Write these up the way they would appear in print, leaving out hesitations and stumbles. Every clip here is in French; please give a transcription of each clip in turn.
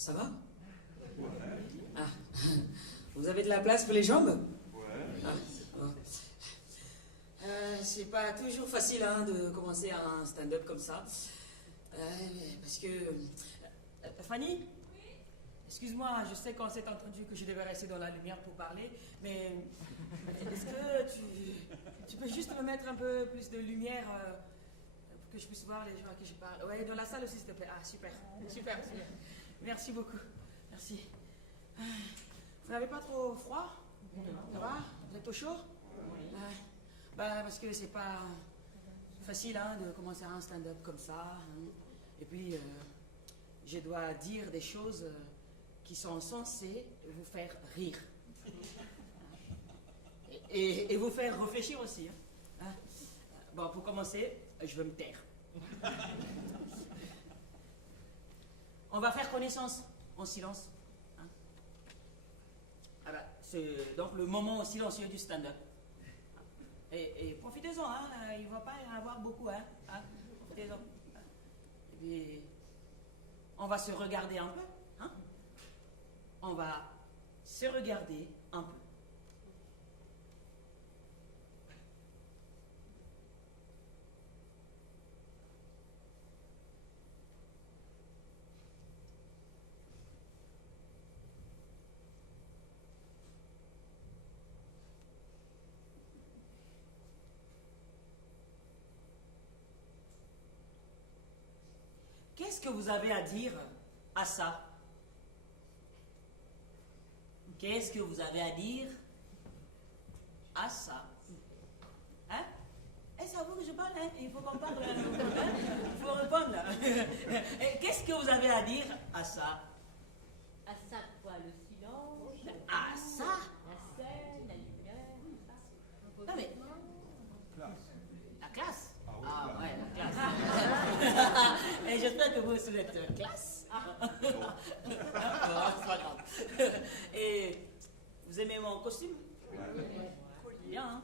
Ça va? Ah, vous avez de la place pour les jambes? Ah, bon. C'est pas toujours facile hein, de commencer un stand-up comme ça. Parce que... Fanny? Excuse-moi, je sais qu'on s'est entendu que je devais rester dans la lumière pour parler, mais est-ce que tu peux juste me mettre un peu plus de lumière pour que je puisse voir les gens à qui je parle? Ouais, dans la salle aussi, s'il te plaît. Ah, super, super, super. Merci beaucoup. Merci. Vous n'avez pas trop froid? Ça va? Vous êtes au chaud? Parce que c'est pas facile hein, de commencer un stand-up comme ça. Hein. Et puis, je dois dire des choses qui sont censées vous faire rire. Et vous faire réfléchir aussi. Hein. Bon, pour commencer, je vais me taire. On va faire connaissance en silence. Hein. C'est donc le moment silencieux du stand-up. Et profitez-en, hein, il ne va pas y en avoir beaucoup. Hein. Profitez-en. Et puis, on va se regarder un peu. Hein. On va se regarder un peu. Qu'est-ce que vous avez à dire à ça? Qu'est-ce que vous avez à dire à ça? Hein? C'est à vous que je parle, hein? Il faut qu'on parle. Hein? Il faut répondre. Qu'est-ce que vous avez à dire à ça? À ça quoi? Le silence? À ça? La scène, la lumière, Non mais... La classe? Ah ouais, la classe. Et j'espère que vous aussi êtes classe. Bon, c'est pas grave. Et vous aimez mon costume? Bien, hein?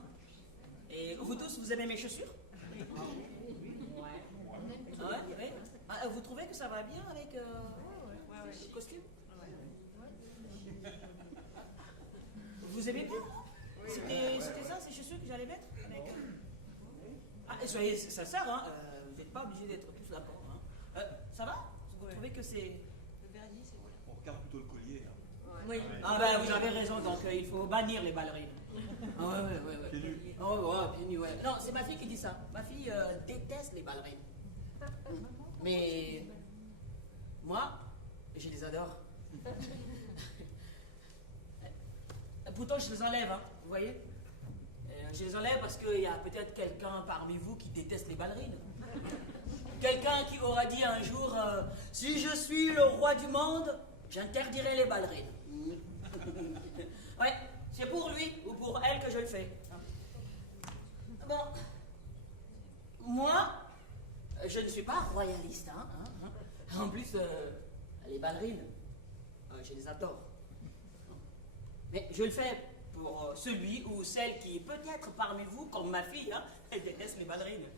Et vous tous, vous aimez mes chaussures? Ouais. Vous trouvez que ça va bien avec le costume? Vous aimez bien? C'était ça, ces chaussures que j'allais mettre? Et soyez sincères, hein, vous n'êtes pas obligés d'être tous d'accord. Hein. Ça va? Vous trouvez que c'est... le vernis, c'est voilà. On regarde plutôt le collier. Hein. Oui. Vous avez raison, donc il faut bannir les ballerines. Ouais. Pieds nus. Pieds nus, ouais. Non, c'est ma fille qui dit ça. Ma fille déteste les ballerines. Mais moi, je les adore. Pourtant, je les enlève, hein, vous voyez? Je les enlève parce qu'il y a peut-être quelqu'un parmi vous qui déteste les ballerines. Quelqu'un qui aura dit un jour si je suis le roi du monde, j'interdirai les ballerines. Ouais, c'est pour lui ou pour elle que je le fais. Bon, moi, je ne suis pas royaliste. Hein. En plus, les ballerines, je les adore. Mais je le fais pour celui ou celle qui, peut-être parmi vous, comme ma fille, hein, elle déteste les ballerines.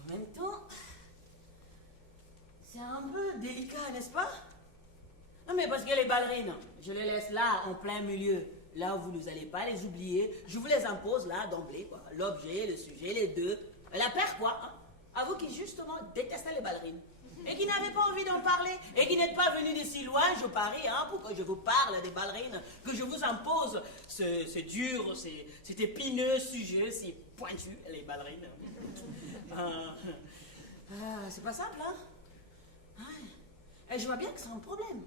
En même temps, c'est un peu délicat, n'est-ce pas? Non, mais parce que les ballerines, je les laisse là, en plein milieu, là où vous n'allez pas les oublier. Je vous les impose là, d'emblée, quoi. L'objet, le sujet, les deux. La paire, quoi. Hein? À vous qui, justement, détestez les ballerines. Et qui n'avez pas envie d'en parler, et qui n'êtes pas venu de si loin, je parie, hein, pour que je vous parle des ballerines, que je vous impose ce dur, cet épineux sujet, si pointu, les ballerines. C'est pas simple, hein? Et je vois bien que c'est un problème.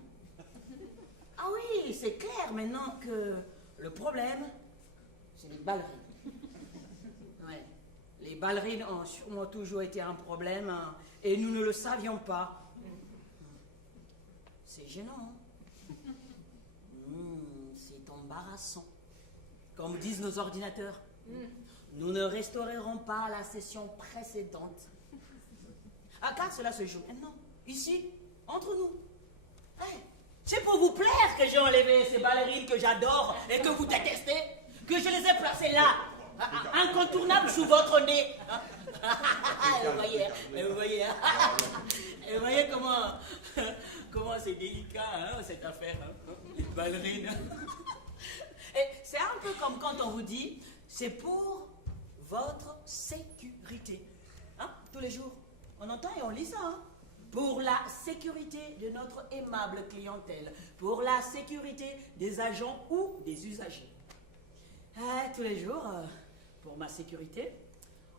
Ah oui, c'est clair maintenant que le problème, c'est les ballerines. Ouais. Les ballerines ont sûrement toujours été un problème, hein, et nous ne le savions pas. C'est gênant. C'est embarrassant. Comme disent nos ordinateurs, nous ne restaurerons pas la session précédente. Car cela se joue maintenant, ici, entre nous. C'est pour vous plaire que j'ai enlevé ces ballerines que j'adore et que vous détestez, que je les ai placées là, incontournables sous votre nez. Vous voyez, hein? Et vous voyez comment c'est délicat, hein, cette affaire, hein, les ballerines. Et c'est un peu comme quand on vous dit, c'est pour votre sécurité. Hein, tous les jours, on entend et on lit ça, hein. Pour la sécurité de notre aimable clientèle, pour la sécurité des agents ou des usagers. Tous les jours, pour ma sécurité,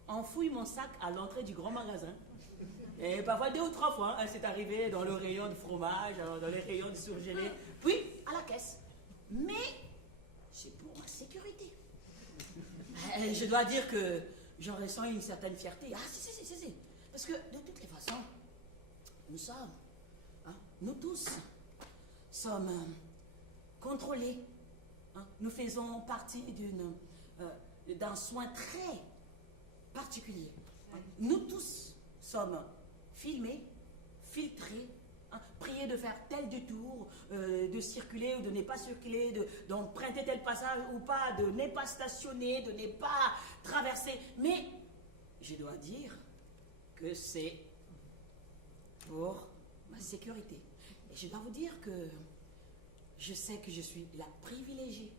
on fouille mon sac à l'entrée du grand magasin. Et parfois 2 ou 3 fois, hein, c'est arrivé dans le rayon de fromage, dans les rayons de surgelés, puis à la caisse. Mais c'est pour ma sécurité. Je dois dire que j'en ressens une certaine fierté. Ah si. Parce que de toutes les façons, nous sommes, hein, nous tous, sommes contrôlés. Hein, nous faisons partie d'un soin très particulier. Hein, nous tous sommes filmés, filtrés, hein, priés de faire tel détour, de circuler ou de ne pas circuler, d'emprunter tel passage ou pas, de ne pas stationner, de ne pas traverser. Mais je dois dire que c'est pour ma sécurité. Et je dois vous dire que je sais que je suis la privilégiée.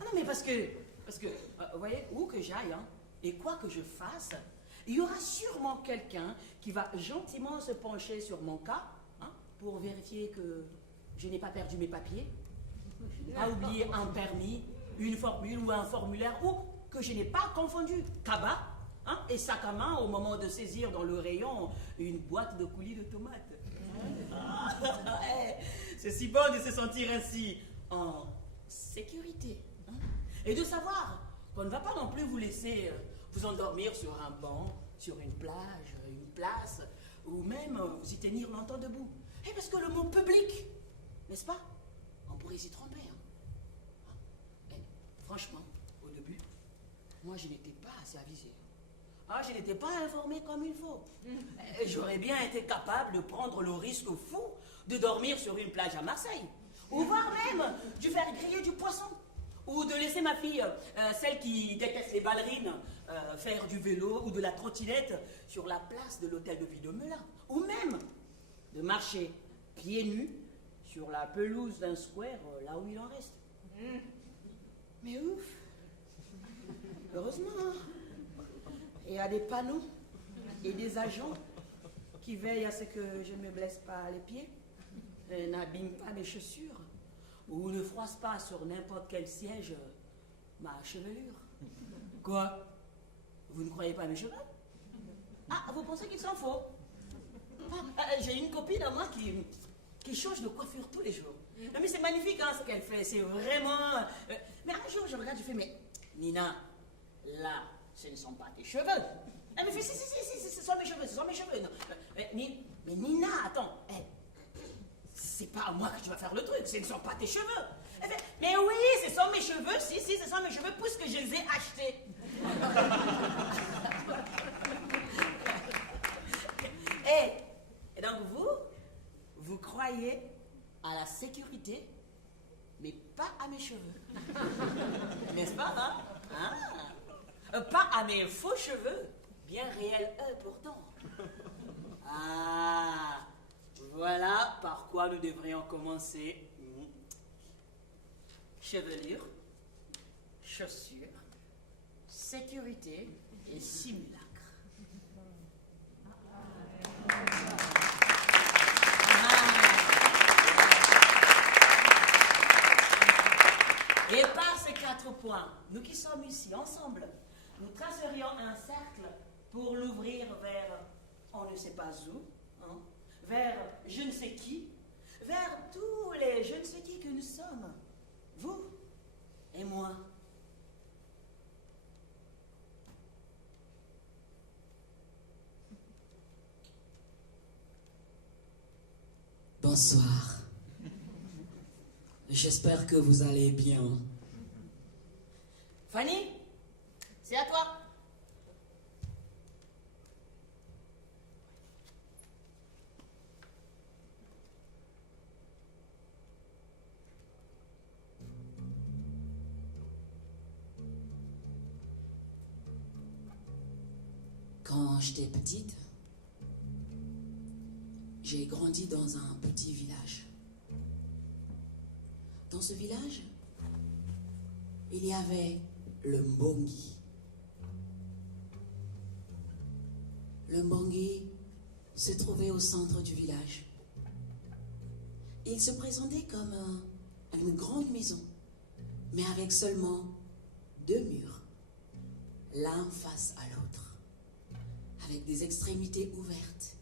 Ah non, mais parce que vous voyez, où que j'aille, hein, et quoi que je fasse, il y aura sûrement quelqu'un qui va gentiment se pencher sur mon cas, hein, pour vérifier que je n'ai pas perdu mes papiers, je n'ai pas oublié un permis, une formule ou un formulaire, ou que je n'ai pas confondu cabas, hein, et sac à main au moment de saisir dans le rayon une boîte de coulis de tomates. C'est si bon de se sentir ainsi en sécurité, hein, et de savoir qu'on ne va pas non plus vous laisser vous endormir sur un banc, sur une plage, une place, ou même vous y tenir longtemps debout. Et parce que le mot public, n'est-ce pas, on pourrait s'y tromper. Hein. Et, franchement, au début, moi je n'étais pas assez avisé. Ah, je n'étais pas informé comme il faut. J'aurais bien été capable de prendre le risque fou de dormir sur une plage à Marseille, ou voire même de faire griller du poisson, ou de laisser ma fille, celle qui déteste les ballerines, faire du vélo ou de la trottinette sur la place de l'hôtel de ville de Melun, ou même de marcher pieds nus sur la pelouse d'un square là où il en reste. Mais ouf, heureusement, hein. Il y a des panneaux et des agents qui veillent à ce que je ne me blesse pas les pieds, n'abîme pas mes chaussures, ou ne froisse pas sur n'importe quel siège ma chevelure. Quoi? Vous ne croyez pas à mes cheveux? Ah, vous pensez qu'ils sont faux? J'ai une copine à moi qui change de coiffure tous les jours. Mais c'est magnifique, hein, ce qu'elle fait, c'est vraiment... mais un jour, je regarde, je fais, mais Nina, là, ce ne sont pas tes cheveux. Elle me fait, si, ce sont mes cheveux. Non. Mais Nina, attends, c'est pas à moi que tu vas faire le truc, ce ne sont pas tes cheveux. Elle fait, mais oui, ce sont mes cheveux, si, ce sont mes cheveux, puisque je les ai achetés. Et donc vous croyez à la sécurité, mais pas à mes cheveux. N'est-ce pas, hein? Pas à mes faux cheveux, bien réels eux pourtant. Ah, voilà par quoi nous devrions commencer. Chevelure, chaussures, sécurité et simulacre. Et par ces 4 points, nous qui sommes ici ensemble, nous tracerions un cercle pour l'ouvrir vers on ne sait pas où, hein, vers je ne sais qui, vers tous les je ne sais qui que nous sommes, vous et moi. Bonsoir. J'espère que vous allez bien. Fanny, c'est à toi. j'étais petite, j'ai grandi dans un petit village. Dans ce village, il y avait le Mbongi. Le Mbongi se trouvait au centre du village. Il se présentait comme une grande maison, mais avec seulement 2 murs, l'un face à l'autre, avec des extrémités ouvertes.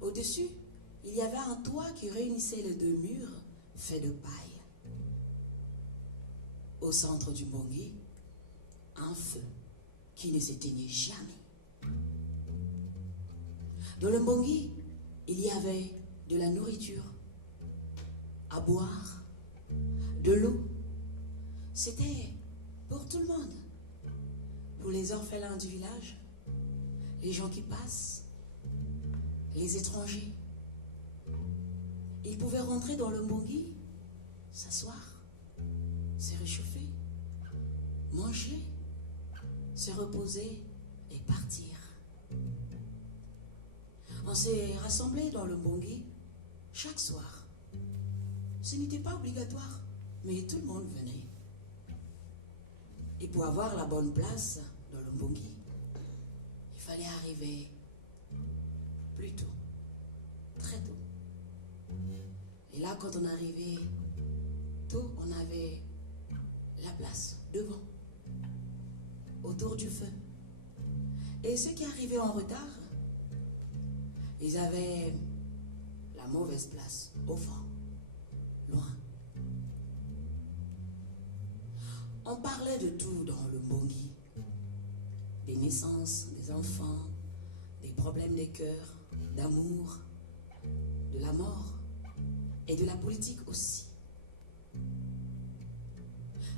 Au-dessus, il y avait un toit qui réunissait les 2 murs faits de paille. Au centre du Mbongi, un feu qui ne s'éteignait jamais. Dans le Mbongi, il y avait de la nourriture à boire, de l'eau. C'était pour tout le monde. Pour les orphelins du village, les gens qui passent, les étrangers. Ils pouvaient rentrer dans le Mbongi, s'asseoir, se réchauffer, manger, se reposer et partir. On s'est rassemblés dans le Mbongi chaque soir. Ce n'était pas obligatoire, mais tout le monde venait. Et pour avoir la bonne place dans le Mbongi, il fallait arriver plus tôt, très tôt. Et là, quand on arrivait tôt, on avait la place devant, autour du feu. Et ceux qui arrivaient en retard, ils avaient la mauvaise place, au fond, loin. On parlait de tout dans le Mbongi. Des naissances, des enfants, des problèmes des cœurs, d'amour, de la mort et de la politique aussi.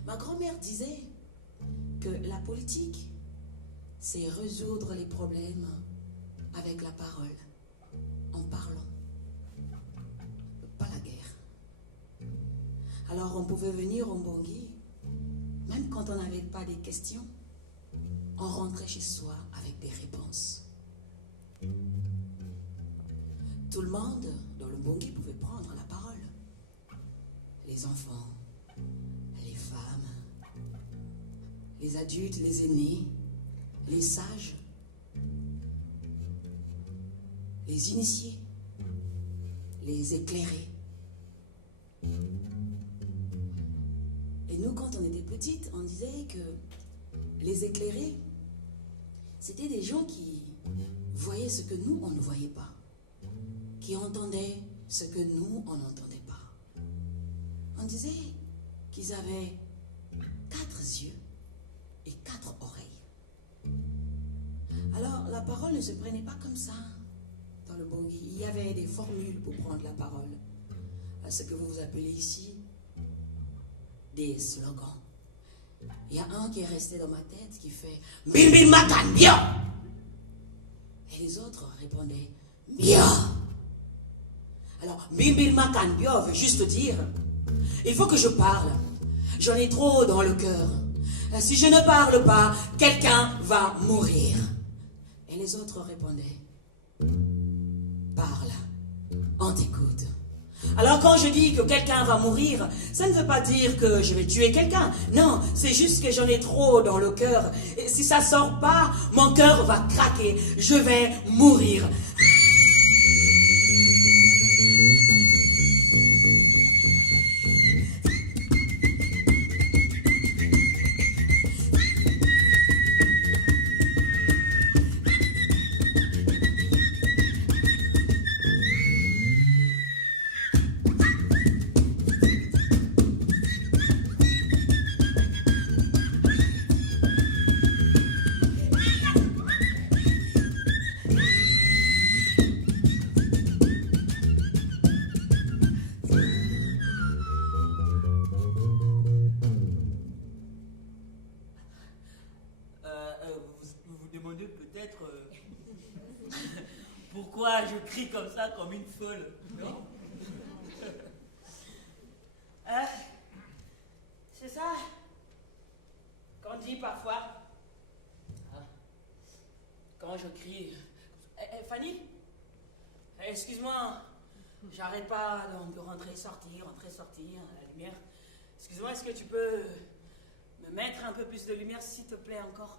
Ma grand-mère disait que la politique, c'est résoudre les problèmes avec la parole, en parlant, pas la guerre. Alors on pouvait venir au Mbongi, même quand on n'avait pas des questions, on rentrait chez soi avec des réponses. Tout le monde dans le Mbongi pouvait prendre la parole. Les enfants, les femmes, les adultes, les aînés, les sages, les initiés, les éclairés. Et nous, quand on était petites, on disait que les éclairés, c'était des gens qui voyaient ce que nous, on ne voyait pas, qui entendaient ce que nous, on n'entendait pas. On disait qu'ils avaient 4 yeux et 4 oreilles. Alors, la parole ne se prenait pas comme ça dans le Mbongi. Il y avait des formules pour prendre la parole. Ce que vous appelez ici des slogans. Il y a un qui est resté dans ma tête qui fait Mbimbi Makan Bio. Et les autres répondaient Bio. Alors, Mbimbi Makan Bio veut juste dire il faut que je parle. J'en ai trop dans le cœur. Si je ne parle pas, quelqu'un va mourir. Et les autres répondaient parle, on t'écoute. Alors quand je dis que quelqu'un va mourir, ça ne veut pas dire que je vais tuer quelqu'un. Non, c'est juste que j'en ai trop dans le cœur. Et si ça sort pas, mon cœur va craquer. Je vais mourir. Vous vous demandez peut-être pourquoi je crie comme ça, comme une folle, non? C'est ça qu'on dit parfois quand je crie... Fanny, excuse-moi, j'arrête pas de rentrer, sortir, à la lumière. Excuse-moi, est-ce que tu peux me mettre un peu plus de lumière, s'il te plaît, encore?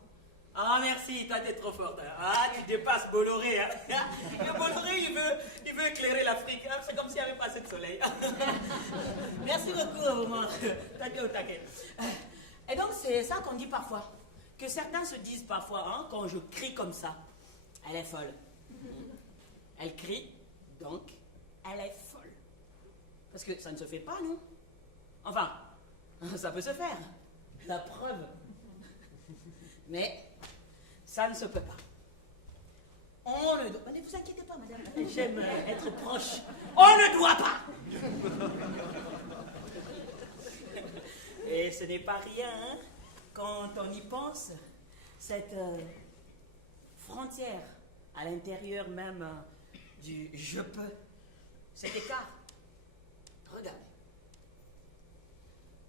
Ah, merci, toi, t'es trop forte. Hein. Ah, tu dépasses Bolloré. Hein. Le Bolloré, il veut éclairer l'Afrique. Hein. C'est comme s'il n'y avait pas assez de soleil. Merci beaucoup, vraiment. T'inquiète au taquet. Et donc, c'est ça qu'on dit parfois. Que certains se disent parfois, hein, quand je crie comme ça, elle est folle. Elle crie, donc, elle est folle. Parce que ça ne se fait pas, non? Enfin, ça peut se faire. La preuve. Mais ça ne se peut pas. On ne doit pas. Ne vous inquiétez pas, madame. J'aime être proche. On ne doit pas. Et ce n'est pas rien, hein, quand on y pense, cette frontière à l'intérieur même du je peux, cet écart. Regardez.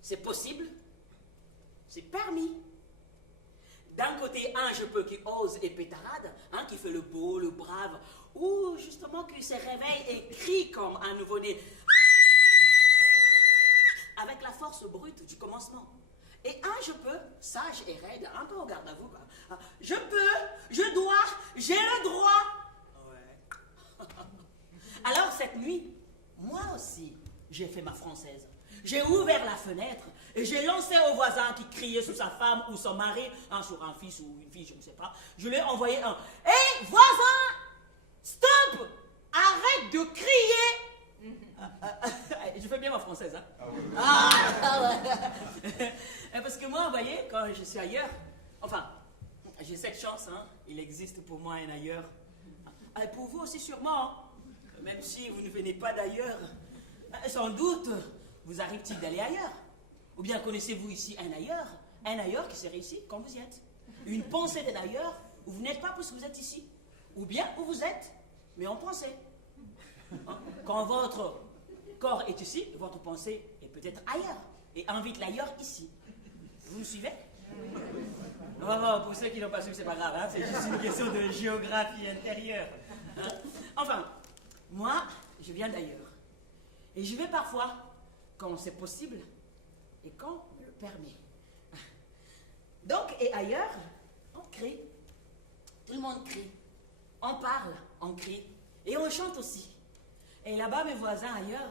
C'est possible, c'est permis. D'un côté, un je peux qui ose et pétarade, hein, qui fait le beau, le brave, ou justement qui se réveille et crie comme un nouveau-né, avec la force brute du commencement. Et un je peux, sage et raide, un peu au garde à vous, quoi. Je peux, je dois, j'ai le droit. Ouais. Alors cette nuit, moi aussi, j'ai fait ma française. J'ai ouvert la fenêtre et j'ai lancé au voisin qui criait sur sa femme ou son mari, hein, sur un fils ou une fille, je ne sais pas. Je lui ai envoyé un « Hé, voisin, stop! Arrête de crier !» Je fais bien ma française, hein? Ah oui. Parce que moi, vous voyez, quand je suis ailleurs, enfin, j'ai cette chance, hein, il existe pour moi un ailleurs. Et pour vous aussi sûrement, hein, même si vous ne venez pas d'ailleurs, sans doute, vous arrive-t-il d'aller ailleurs? Ou bien connaissez-vous ici un ailleurs qui serait ici quand vous y êtes? Une pensée d'un ailleurs où vous n'êtes pas parce que vous êtes ici? Ou bien où vous êtes, mais en pensée. Hein? Quand votre corps est ici, votre pensée est peut-être ailleurs et invite l'ailleurs ici. Vous me suivez? Bon, pour ceux qui n'ont pas su, c'est pas grave, hein? C'est juste une question de géographie intérieure. Hein? Enfin, moi, je viens d'ailleurs. Et je vais parfois, quand c'est possible, et quand on le permet. Donc, et ailleurs, on crie. Tout le monde crie. On parle, on crie. Et on chante aussi. Et là-bas, mes voisins ailleurs,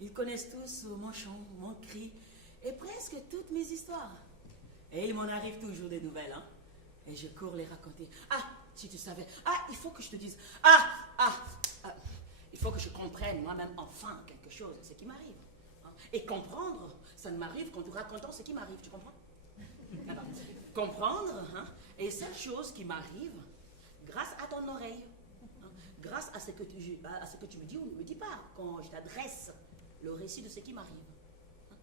ils connaissent tous mon chant, mon cri, et presque toutes mes histoires. Et il m'en arrive toujours des nouvelles, hein. Et je cours les raconter. Ah, si tu savais. Ah, il faut que je te dise. Il faut que je comprenne moi-même enfin quelque chose, ce qui m'arrive. Hein. Et comprendre, ça ne m'arrive qu'en te racontant ce qui m'arrive, tu comprends? Alors, comprendre, hein, est cette chose qui m'arrive grâce à ton oreille. Hein, grâce à ce que tu me dis ou ne me dis pas quand je t'adresse le récit de ce qui m'arrive. Hein.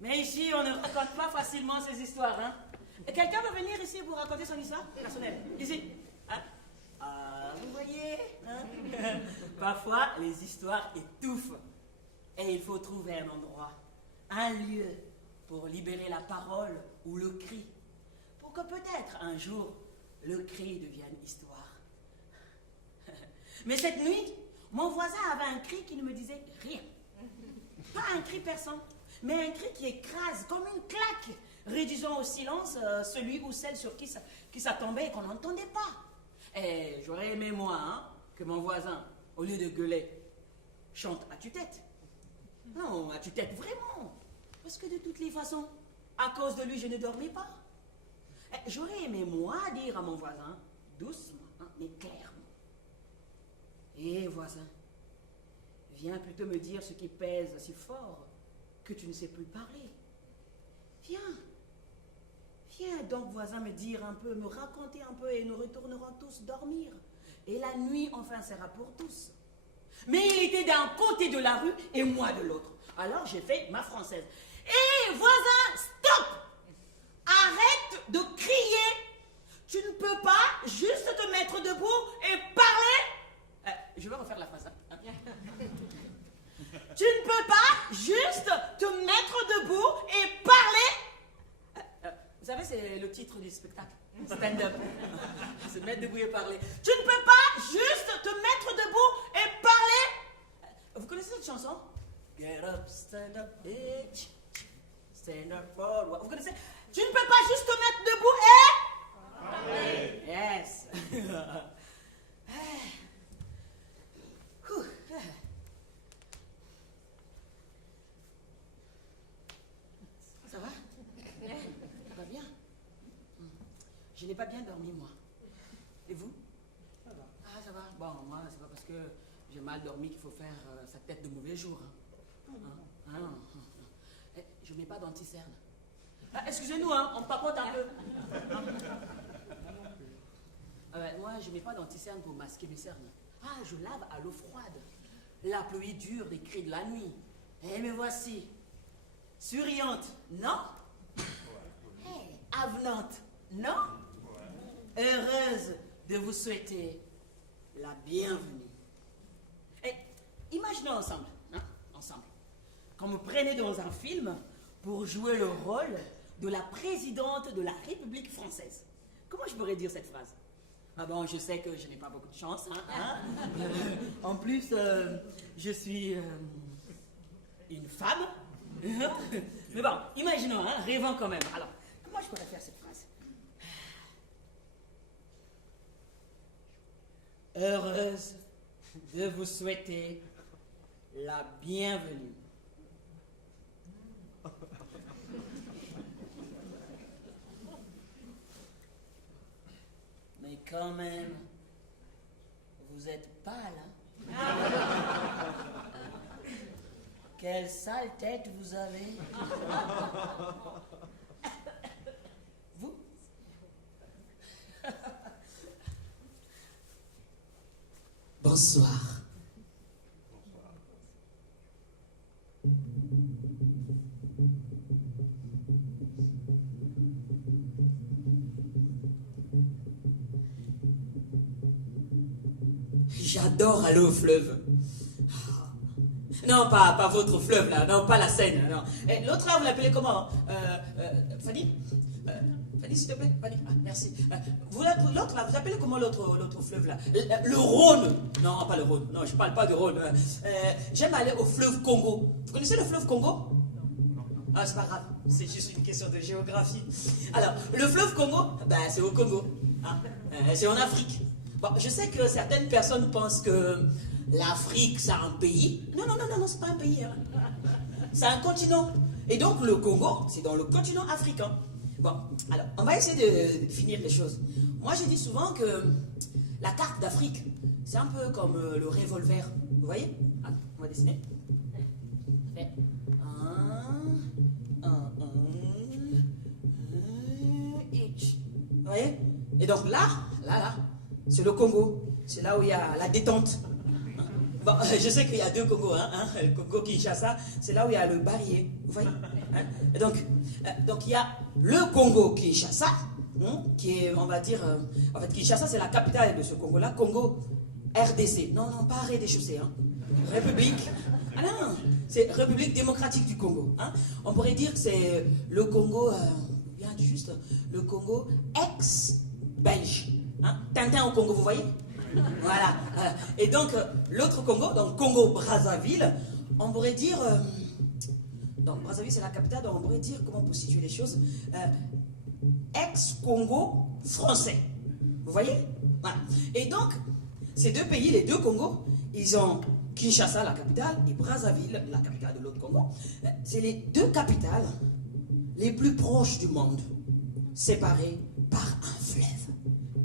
Mais ici, on ne raconte pas facilement ces histoires. Hein. Quelqu'un veut venir ici pour raconter son histoire personnelle? Ici. Hein? Vous voyez, hein? Parfois, les histoires étouffent. Et il faut trouver un endroit, un lieu pour libérer la parole ou le cri. Pour que peut-être un jour, le cri devienne histoire. Mais cette nuit, mon voisin avait un cri qui ne me disait rien. Pas un cri perçant, mais un cri qui écrase comme une claque, réduisant au silence celui ou celle sur qui ça tombait et qu'on n'entendait pas. Et j'aurais aimé, moi, hein, que mon voisin, au lieu de gueuler, chante à tue-tête. Non, à tue-tête, vraiment. Parce que de toutes les façons, à cause de lui, je ne dormais pas. J'aurais aimé, moi, dire à mon voisin, doucement, hein, mais clairement. Hé, voisin, viens plutôt me dire ce qui pèse si fort que tu ne sais plus parler. Viens. Viens donc, voisin, me dire un peu, me raconter un peu et nous retournerons tous dormir. Et la nuit, enfin, sera pour tous. Mais il était d'un côté de la rue et moi de l'autre. Alors j'ai fait ma française. Hé, voisin, stop! Arrête de crier! Tu ne peux pas juste te mettre debout et parler? Je vais refaire la phrase. Hein? Tu ne peux pas juste te mettre debout et parler? Vous savez, c'est le titre du spectacle. Stand-up. Se mettre debout et parler. Tu ne peux pas juste te mettre debout et parler. Vous connaissez cette chanson? Get up, stand up, bitch. Stand up for what? Vous connaissez? Tu ne peux pas juste te mettre debout et... Parler. Yes. Ça va? Ça va bien? Je n'ai pas bien dormi, moi. Et vous? Ça va. Ah, ça va. Bon, moi, c'est pas parce que j'ai mal dormi qu'il faut faire sa tête de mauvais jour. Hein? Je ne mets pas d'anti-cerne. Ah, excusez-nous, hein, on papote un peu. Moi, je ne mets pas d'anti-cerne pour masquer mes cernes. Ah, je lave à l'eau froide. La pluie dure des cris de la nuit. Et me voici. Souriante, non? Hey, avenante, non? Heureuse de vous souhaiter la bienvenue. Et imaginons ensemble, ensemble, quand vous prenez dans un film pour jouer le rôle de la présidente de la République française. Comment je pourrais dire cette phrase? Ah bon, je sais que je n'ai pas beaucoup de chance. En plus, je suis une femme. Mais bon, imaginons, rêvons quand même. Alors, comment je pourrais faire cette phrase? Heureuse de vous souhaiter la bienvenue. Mais quand même, vous êtes pâle, hein? Quelle sale tête vous avez. Vous? Bonsoir. J'adore aller au fleuve. Non, pas votre fleuve là, non, pas la Seine. Non. Et l'autre là, vous l'appelez comment? Fanny? Fanny, s'il te plaît, Fanny. Ah, merci. L'autre là, vous appelez comment l'autre fleuve là? Le Rhône. Non, pas le Rhône. Non, je parle pas de Rhône. J'aime aller au fleuve Congo. Vous connaissez le fleuve Congo? Ah, c'est pas grave, c'est juste une question de géographie. Alors, le fleuve Congo, c'est au Congo. Hein? C'est en Afrique. Bon, je sais que certaines personnes pensent que l'Afrique, c'est un pays. Non, c'est pas un pays. Hein. C'est un continent. Et donc, le Congo, c'est dans le continent africain. Bon, alors, on va essayer de finir les choses. Moi, je dis souvent que la carte d'Afrique, c'est un peu comme le revolver. Vous voyez? Ah, on va dessiner. Vous voyez? Et donc là, c'est le Congo. C'est là où il y a la détente. Bon, je sais qu'il y a deux Congos, le Congo Kinshasa, c'est là où il y a le barrier, vous voyez, Et donc il y a le Congo Kinshasa, qui est, on va dire, en fait, Kinshasa c'est la capitale de ce Congo-là, Congo RDC, non, pas arrêt des chaussées, République, non, c'est République démocratique du Congo, On pourrait dire que c'est le Congo, bien juste, le Congo ex-belge, Tintin au Congo, vous voyez? Voilà. Et donc, l'autre Congo, donc Congo-Brazzaville, on pourrait dire... donc, Brazzaville, c'est la capitale, donc on pourrait dire, comment on peut situer les choses, ex-Congo français. Vous voyez? Voilà. Et donc, ces deux pays, les deux Congos, ils ont Kinshasa, la capitale, et Brazzaville, la capitale de l'autre Congo. C'est les deux capitales les plus proches du monde, séparées par un fleuve.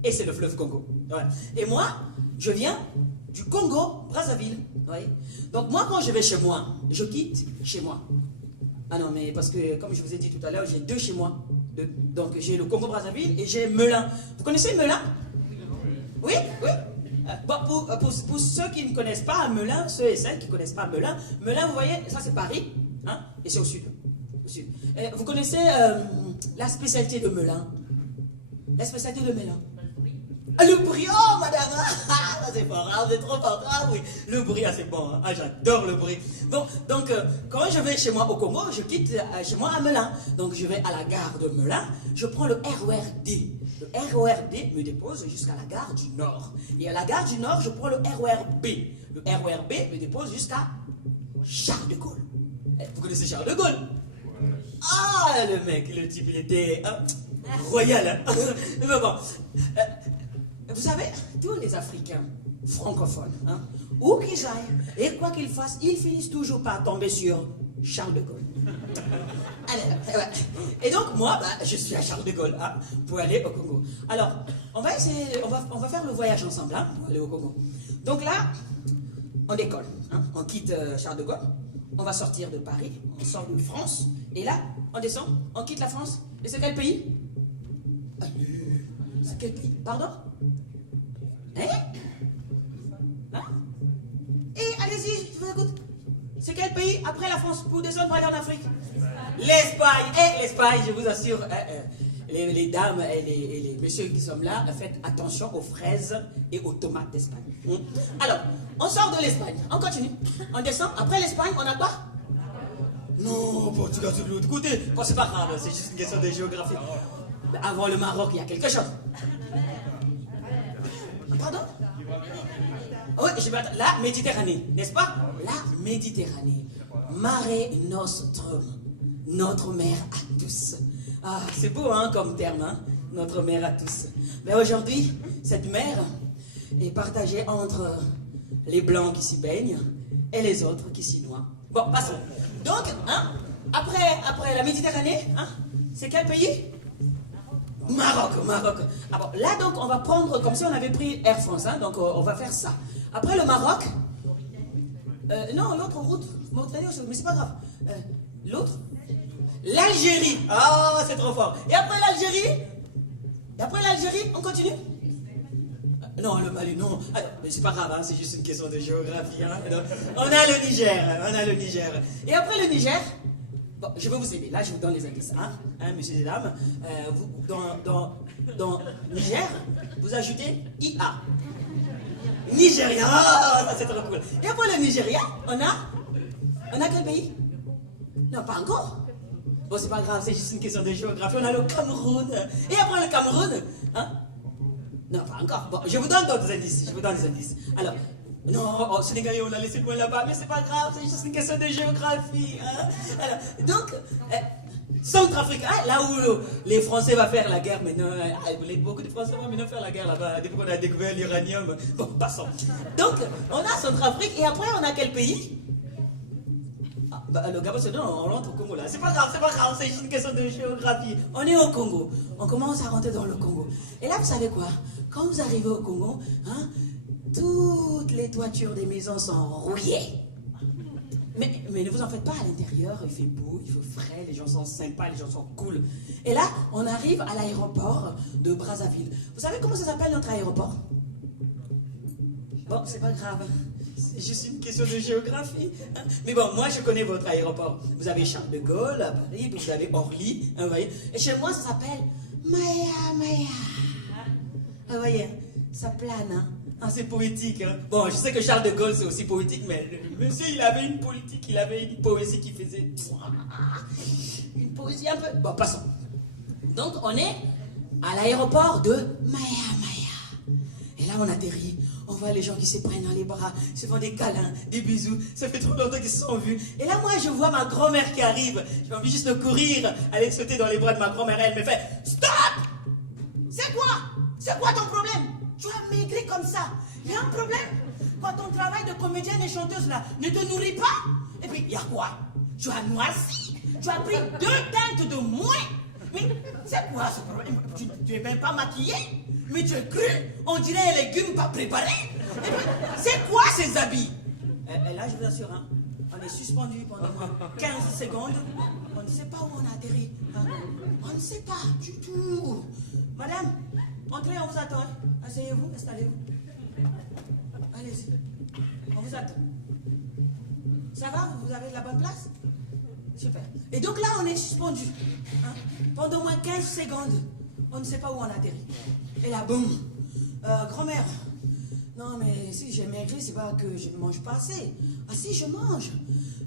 Et c'est le fleuve Congo. Ouais. Et moi, je viens du Congo, Brazzaville. Ouais. Donc moi, quand je vais chez moi, je quitte chez moi. Ah non, mais parce que, comme je vous ai dit tout à l'heure, j'ai deux chez moi. Donc j'ai le Congo, Brazzaville et j'ai Melun. Vous connaissez Melun? Oui. Bon, pour ceux qui ne connaissent pas Melun, ceux et celles qui ne connaissent pas Melun, vous voyez, ça c'est Paris, et c'est au sud. Et vous connaissez la spécialité de Melun? La spécialité de Melun? Ah, le bruit, oh madame, ça c'est fort, vous êtes trop fort, ah oui, le bruit, c'est bon, j'adore le bruit. Bon, donc quand je vais chez moi au Congo, je quitte chez moi à Melun, donc je vais à la gare de Melun, je prends le RERD. Le RERD me dépose jusqu'à la gare du Nord. Et à la gare du Nord, je prends le RERB. Le RERB me dépose jusqu'à Charles de Gaulle. Vous connaissez Charles de Gaulle? Ah, le mec, le type, il était royal. Mais bon, vous savez, tous les Africains francophones, où qu'ils aillent, et quoi qu'ils fassent, ils finissent toujours par tomber sur Charles de Gaulle. Alors, ouais. Et donc, moi, je suis à Charles de Gaulle pour aller au Congo. Alors, on va essayer, on va faire le voyage ensemble pour aller au Congo. Donc là, on décolle. On quitte Charles de Gaulle, on va sortir de Paris, on sort de France, et là, on descend, on quitte la France. Et c'est quel pays? C'est quel pays? Pardon? Et allez-y, je vous écoute. C'est quel pays après la France pour descendre pour aller en Afrique? L'Espagne. L'Espagne, je vous assure, les dames et les messieurs qui sont là, faites attention aux fraises et aux tomates d'Espagne. Alors, on sort de l'Espagne, on continue, on descend. Après l'Espagne, on a quoi? Non, Portugal, c'est de l'autre côté. Bon, c'est pas grave, c'est juste une question de géographie. Avant le Maroc, il y a quelque chose. Pardon? Oui, la Méditerranée, n'est-ce pas? La Méditerranée. Mare Nostrum. Notre mère à tous. Ah, c'est beau, comme terme, notre mère à tous. Mais aujourd'hui, cette mer est partagée entre les Blancs qui s'y baignent et les autres qui s'y noient. Bon, passons. Donc, après la Méditerranée, c'est quel pays? Maroc. Ah bon, là, donc, on va prendre comme si on avait pris Air France, donc on va faire ça. Après le Maroc, non, l'autre route, Mauritanie, mais c'est pas grave. L'autre, l'Algérie. Ah, c'est trop fort. Et après l'Algérie, on continue? Non, le Mali, non. Alors, mais c'est pas grave, c'est juste une question de géographie. Donc, on a le Niger. Et après le Niger, bon, je vais vous aider. Là, je vous donne les indices, messieurs et dames. Dans Niger, vous ajoutez IA. Nigeria, ça c'est trop cool. Et après le Nigeria, on a quel pays? Non, pas encore. Bon, c'est pas grave, c'est juste une question de géographie. On a le Cameroun. Et après le Cameroun, non, pas encore. Bon, je vous donne d'autres indices. Alors, non, au Sénégal, on l'a laissé loin là-bas, mais c'est pas grave, c'est juste une question de géographie. Alors, donc, Centrafrique, là où les Français vont faire la guerre maintenant, beaucoup de Français vont maintenant faire la guerre là-bas, depuis qu'on a découvert l'uranium. Bon, passons. Donc, on a Centrafrique, et après, on a quel pays? Le Gabon, c'est non, on rentre au Congo là. C'est pas grave, c'est juste une question de géographie. On est au Congo, on commence à rentrer dans le Congo. Et là, vous savez quoi? Quand vous arrivez au Congo, toutes les toitures des maisons sont rouillées. Mais ne vous en faites pas, à l'intérieur, il fait beau, il fait frais, les gens sont sympas, les gens sont cool. Et là, on arrive à l'aéroport de Brazzaville. Vous savez comment ça s'appelle notre aéroport? Bon, c'est pas grave. C'est juste une question de géographie. Mais bon, moi, je connais votre aéroport. Vous avez Charles de Gaulle à Paris, puis vous avez Orly, vous voyez. Et chez moi, ça s'appelle Maya. Vous voyez, ça plane, c'est poétique. Bon, je sais que Charles de Gaulle, c'est aussi poétique, mais le monsieur, il avait une politique, il avait une poésie qui faisait... Une poésie un peu... Bon, passons. Donc, on est à l'aéroport de Maya. Et là, on atterrit. On voit les gens qui se prennent dans les bras, se font des câlins, des bisous. Ça fait trop longtemps qu'ils se sont vus. Et là, moi, je vois ma grand-mère qui arrive. J'ai envie juste de courir, aller sauter dans les bras de ma grand-mère. Elle me fait « Stop! C'est quoi ton problème? Tu as maigri comme ça. Il y a un problème? Quand ton travail de comédienne et chanteuse là ne te nourrit pas? Et puis, il y a quoi? Tu as noirci. Tu as pris 2 teintes de moins. Mais c'est quoi ce problème? Tu n'es même pas maquillée? Mais tu es cru? On dirait un légume pas préparé. C'est quoi ces habits? Et là, je vous assure, on est suspendu pendant 15 secondes. On ne sait pas où on a atterri. On ne sait pas du tout. Madame, entrez, on vous attend. Asseyez-vous, installez-vous. Allez-y. On vous attend. Ça va? Vous avez de la bonne place? Super. Et donc là, on est suspendu. Pendant au moins 15 secondes. On ne sait pas où on atterrit. Et là, boum, Grand-mère. Non, mais si j'ai maigri, c'est pas que je ne mange pas assez. Ah si, je mange.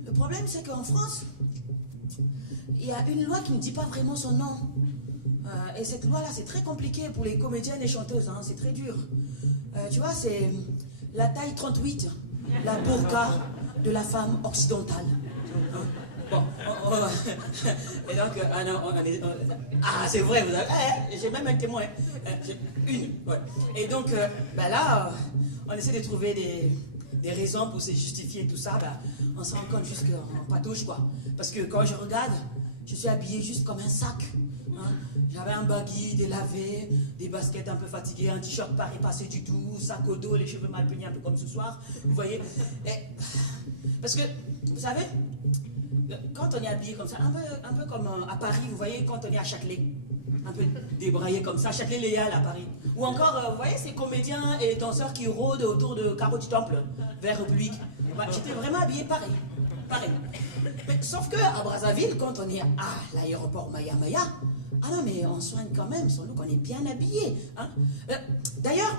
Le problème, c'est qu'en France, il y a une loi qui ne dit pas vraiment son nom. Et cette loi-là, c'est très compliqué pour les comédiennes et chanteuses. Hein, c'est très dur. Tu vois, c'est la taille 38, la burqa de la femme occidentale. Bon, et donc, c'est vrai, vous avez, j'ai même un témoin, ouais. Et donc, là, on essaie de trouver des raisons pour se justifier tout ça, on se rend compte juste qu'en patouche, quoi. Parce que quand je regarde, je suis habillé juste comme un sac. Hein. J'avais un baggy délavé, des baskets un peu fatiguées, un t-shirt pas repassé du tout, sac au dos, les cheveux mal peignés un peu comme ce soir, vous voyez. Parce que, vous savez, quand on est habillé comme ça, un peu comme à Paris, vous voyez, quand on est à Châtelet, un peu débraillé comme ça, Châtelet-Léal à Paris. Ou encore, vous voyez, ces comédiens et danseurs qui rôdent autour de Carreau du Temple, vers République. J'étais vraiment habillé pareil. Mais, sauf qu'à Brazzaville, quand on est à l'aéroport Maya-Maya, ah non, mais on soigne quand même son look, on est bien habillé. Hein. D'ailleurs,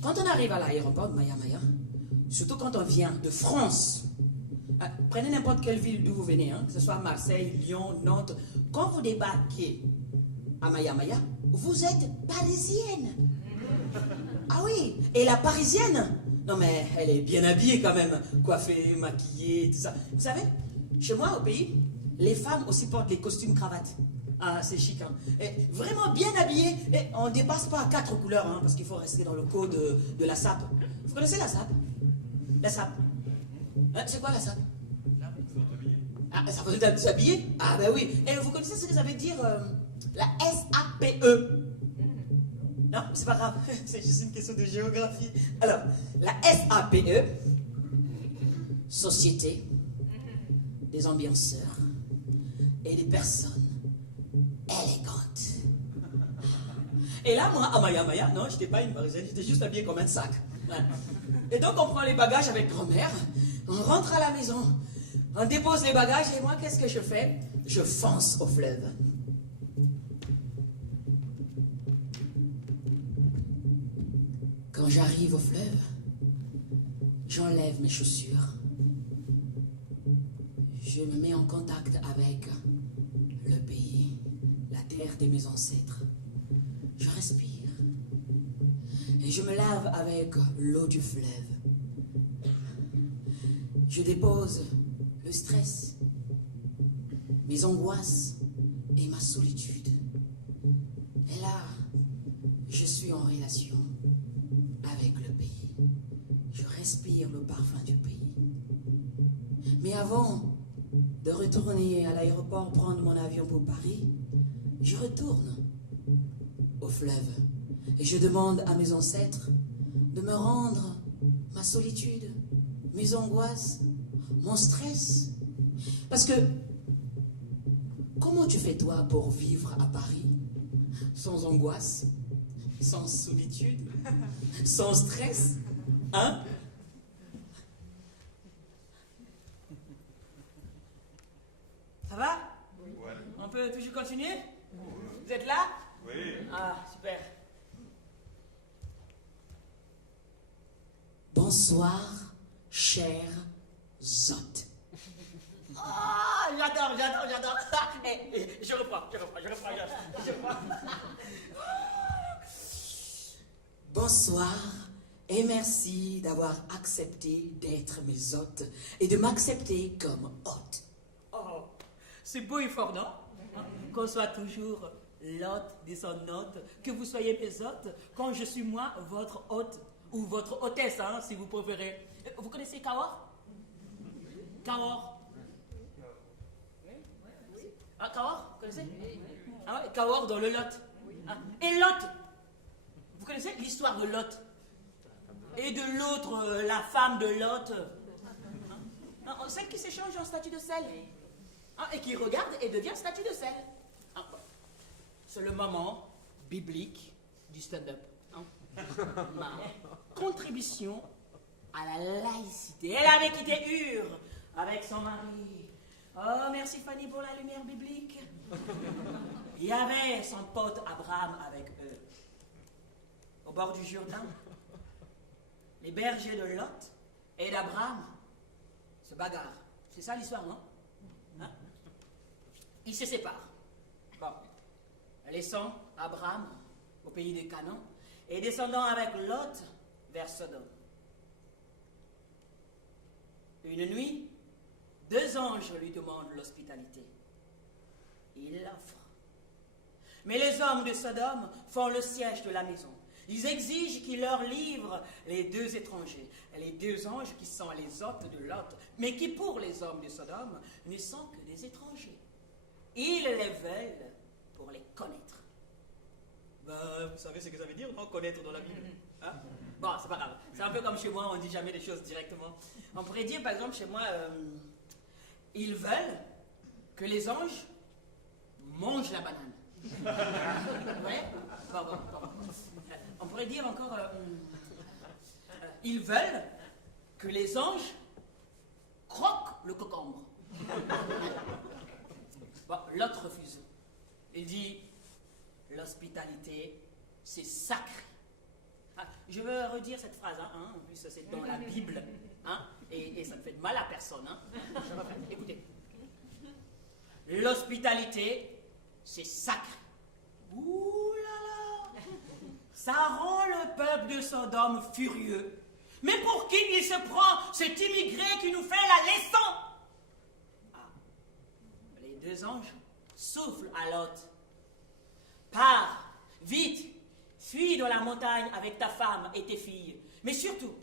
quand on arrive à l'aéroport Maya-Maya, surtout quand on vient de France, prenez n'importe quelle ville d'où vous venez, hein, que ce soit Marseille, Lyon, Nantes. Quand vous débarquez à Maya-Maya, vous êtes parisienne. Ah oui, et la parisienne, non mais elle est bien habillée quand même, coiffée, maquillée, tout ça. Vous savez, chez moi au pays, les femmes aussi portent les costumes cravates. Ah, c'est chic, hein. Et vraiment bien habillée, et on ne dépasse pas à 4 couleurs, hein, parce qu'il faut rester dans le code de la SAP. Vous connaissez la SAP? La SAP. C'est quoi la SAP? Ah, ça veut dire s'habiller? Ah ben oui. Et vous connaissez ce que ça veut dire la SAPE? Non, c'est pas grave. C'est juste une question de géographie. Alors, la SAPE, Société des ambianceurs et des personnes élégantes. Et là, moi, à Maya-Maya, non, j'étais pas une parisienne, j'étais juste habillée comme un sac. Ouais. Et donc, on prend les bagages avec grand-mère, on rentre à la maison, on dépose les bagages, et moi, qu'est-ce que je fais? Je fonce au fleuve. Quand j'arrive au fleuve, j'enlève mes chaussures. Je me mets en contact avec le pays, la terre de mes ancêtres. Je respire. Et je me lave avec l'eau du fleuve. Je dépose le stress, mes angoisses et ma solitude. Et là, je suis en relation avec le pays. Je respire le parfum du pays. Mais avant de retourner à l'aéroport prendre mon avion pour Paris, je retourne au fleuve et je demande à mes ancêtres de me rendre ma solitude, mes angoisses, mon stress. Parce que comment tu fais toi pour vivre à Paris sans angoisse, sans solitude, sans stress, hein? Ça va? Oui. On peut toujours continuer? Oui. Vous êtes là? Oui. Ah, super. Bonsoir, chers hôtes. Ah, j'adore. Je reprends. Bonsoir et merci d'avoir accepté d'être mes hôtes et de m'accepter comme hôte. Oh, c'est beau et fort, non? Qu'on soit toujours l'hôte de son hôte, que vous soyez mes hôtes, quand je suis moi, votre hôte, ou votre hôtesse, hein, si vous préférez. Vous connaissez Cahors? Cahors? Ah, Cahors, vous connaissez? Ah ouais, Cahors dans le Lot. Ah. Et Lot, vous connaissez l'histoire de Lot? Et de l'autre, la femme de Lot. Hein? Celle qui s'échange en statue de sel. Hein? Et qui regarde et devient statue de sel. Hein? C'est le moment biblique du stand-up. Hein? Ma contribution à la laïcité. Elle avait quitté Ur avec son mari. Oh, merci Fanny pour la lumière biblique. Il y avait son pote Abraham avec eux. au bord du Jourdain, les bergers de Lot et d'Abraham se bagarrent. C'est ça l'histoire, non? Hein? Ils se séparent. Bon. Laissant Abraham au pays de Canaan et descendant avec Lot vers Sodome. Une nuit, 2 anges lui demandent l'hospitalité. Il l'offre. Mais les hommes de Sodome font le siège de la maison. Ils exigent qu'il leur livre les 2 étrangers, les 2 anges qui sont les hôtes de Lot, mais qui pour les hommes de Sodome ne sont que des étrangers. Ils les veulent pour les connaître. Ben, vous savez ce que ça veut dire, non? Connaître dans la Bible. Hein? Bon, c'est pas grave. C'est un peu comme chez moi, on ne dit jamais des choses directement. On pourrait dire, par exemple, chez moi, ils veulent que les anges mangent la banane. Ouais? Bon. On pourrait dire encore, ils veulent que les anges croquent le cocombre. Bon, l'autre refuse. Il dit, l'hospitalité, c'est sacré. Ah, je veux redire cette phrase, hein, en plus c'est dans la Bible, hein, et ça ne fait de mal à personne. Hein. Écoutez. L'hospitalité, c'est sacré. Ouh là là! Ça rend le peuple de Sodome furieux. Mais pour qui il se prend, cet immigré qui nous fait la leçon? Ah. Les 2 anges soufflent à Lot. Pars, vite, fuis dans la montagne avec ta femme et tes filles, mais surtout,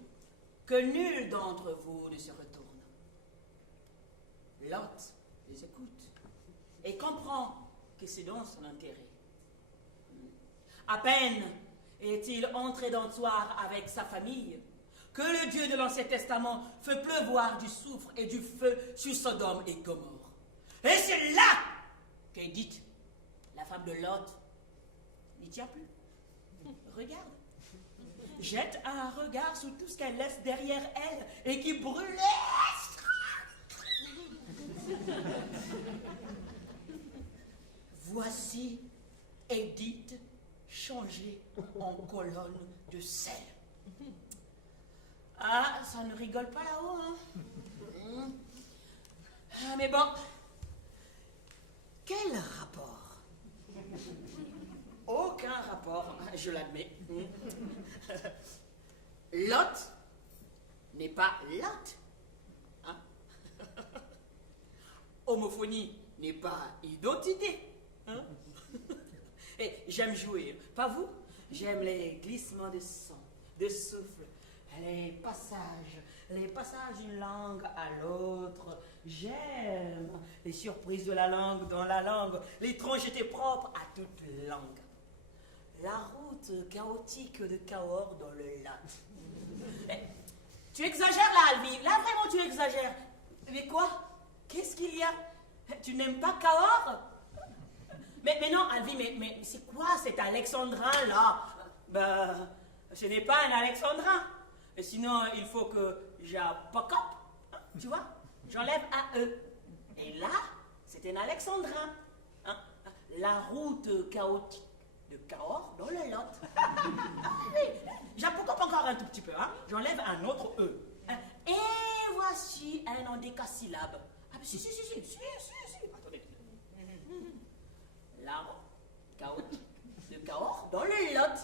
que nul d'entre vous ne se retourne. Lot les écoute et comprend que c'est dans son intérêt. À peine est-il entré dans le soir avec sa famille que le Dieu de l'Ancien Testament fait pleuvoir du soufre et du feu sur Sodome et Gomorrhe. Et c'est là qu'Édith, la femme de Lot, n'y tient plus. Regarde. Jette un regard sur tout ce qu'elle laisse derrière elle et qui brûlait. Voici Édith changée en colonne de sel. Ah, ça ne rigole pas là-haut, hein? Ah, mais bon, quel rapport? Aucun rapport, je l'admets. Lot n'est pas Lot. Hein? Homophonie n'est pas identité. Hein? Et j'aime jouer, pas vous? J'aime les glissements de son, de souffle, les passages d'une langue à l'autre. J'aime les surprises de la langue dans la langue, l'étrangeté propre à toute langue. La route chaotique de Cahors dans le lac. Tu exagères là, Alvi. Là, vraiment, tu exagères. Mais quoi? Qu'est-ce qu'il y a? Tu n'aimes pas Cahors? Mais non, Alvi, mais c'est quoi cet alexandrin là? Ben, ce n'est pas un alexandrin. Et sinon, il faut que j'apocop. Tu vois? J'enlève un E. Et là, c'est un alexandrin. Hein? La route chaotique de Cahors dans le Lot. J'apocop encore un tout petit peu. Hein? J'enlève un autre E. Et voici un endécasyllabe. Ah, mais si. Attendez. La route chaotique de Cahors dans le Lot.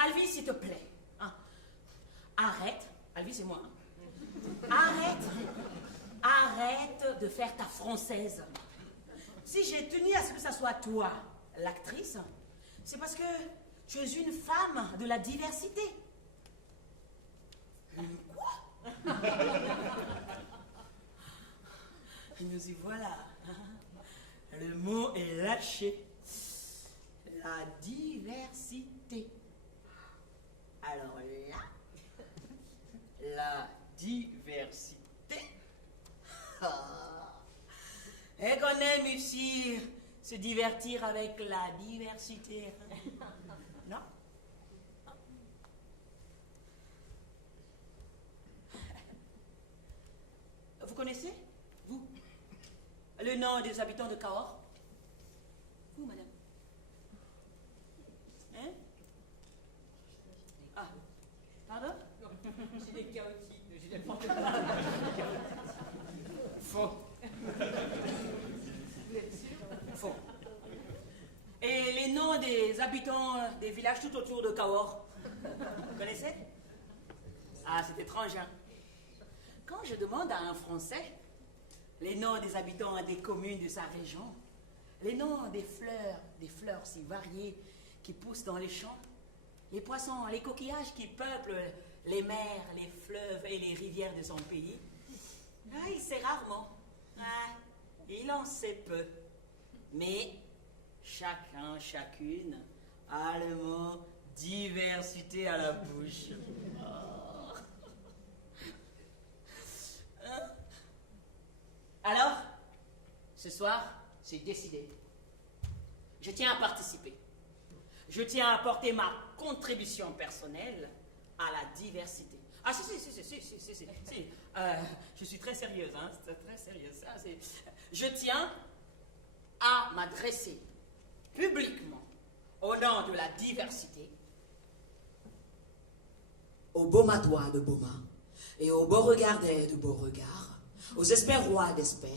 Alvi, s'il te plaît. Hein? Arrête. Alvi, c'est moi. Hein? Arrête de faire ta française. Si j'ai tenu à ce que ça soit toi, l'actrice, c'est parce que tu es une femme de la diversité. Quoi? Nous y voilà. Le mot est lâché. La diversité. Alors là, la diversité. Et qu'on aime ici se divertir avec la diversité. Non? Vous connaissez, vous, le nom des habitants de Cahors? Vous, madame? Hein? habitants des villages tout autour de Cahors. Vous connaissez? Ah, c'est étrange, hein? Quand je demande à un Français les noms des habitants des communes de sa région, les noms des fleurs si variées qui poussent dans les champs, les poissons, les coquillages qui peuplent les mers, les fleuves et les rivières de son pays, ah, il sait rarement. Ah, il en sait peu. Mais chacun, chacune a le mot diversité à la bouche. Oh. Hein? Alors, ce soir, c'est décidé. Je tiens à participer. Je tiens à apporter ma contribution personnelle à la diversité. Ah, si. Je suis très sérieuse, hein, c'est très sérieuse. Ah, je tiens à m'adresser publiquement au nom de la diversité aux Beaumatois de Beaumont et aux Beauregardais de Beauregard, aux Espérois d'Espère,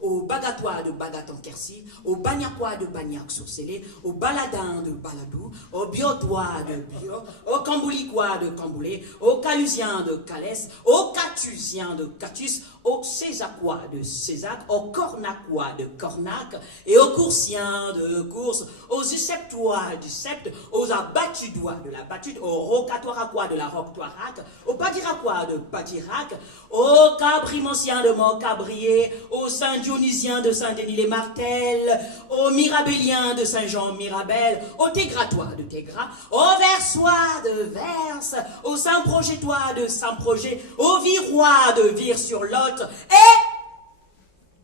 aux Bagatois de Bagaton-Quercy, aux Bagnacois de Bagnac-sur-Célé, aux Baladins de Baladou, aux Biotois de Bio, aux Camboulicois de Camboulé, aux Calusiens de Calès, aux Catusiens de Catus, aux Césacois de Césac, aux Cornacois de Cornac, et aux Coursiens de Course, aux Uceptois du Sept, aux Abatudois de la Batude, aux Rocatoiracois de la Roctoirac, aux Badiracois de Badirac, aux Cabrimonciens de Montcabrier, aux Saint-Dionysiens de Saint-Denis-les-Martels, aux Mirabéliens de Saint-Jean-Mirabel, aux Tégratois de Tégra, aux Versois de Vers, aux Saint-Progétois de Saint-Projet, aux Virois de Vire-sur-Lot, et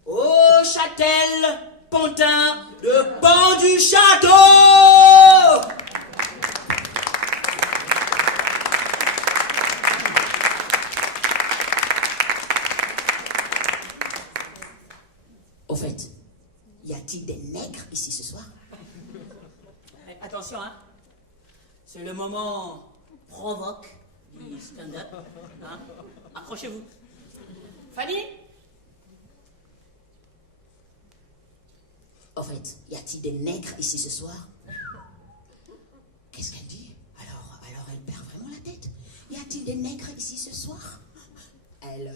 aux Châtel-Pontins de Pont-du-Château. Au fait, y a-t-il des nègres ici ce soir? Attention, hein. C'est le moment provoque du stand-up. Hein? Accrochez-vous. Fanny? Au fait, y a-t-il des nègres ici ce soir? Qu'est-ce qu'elle dit? Alors elle perd vraiment la tête. Y a-t-il des nègres ici ce soir? Elle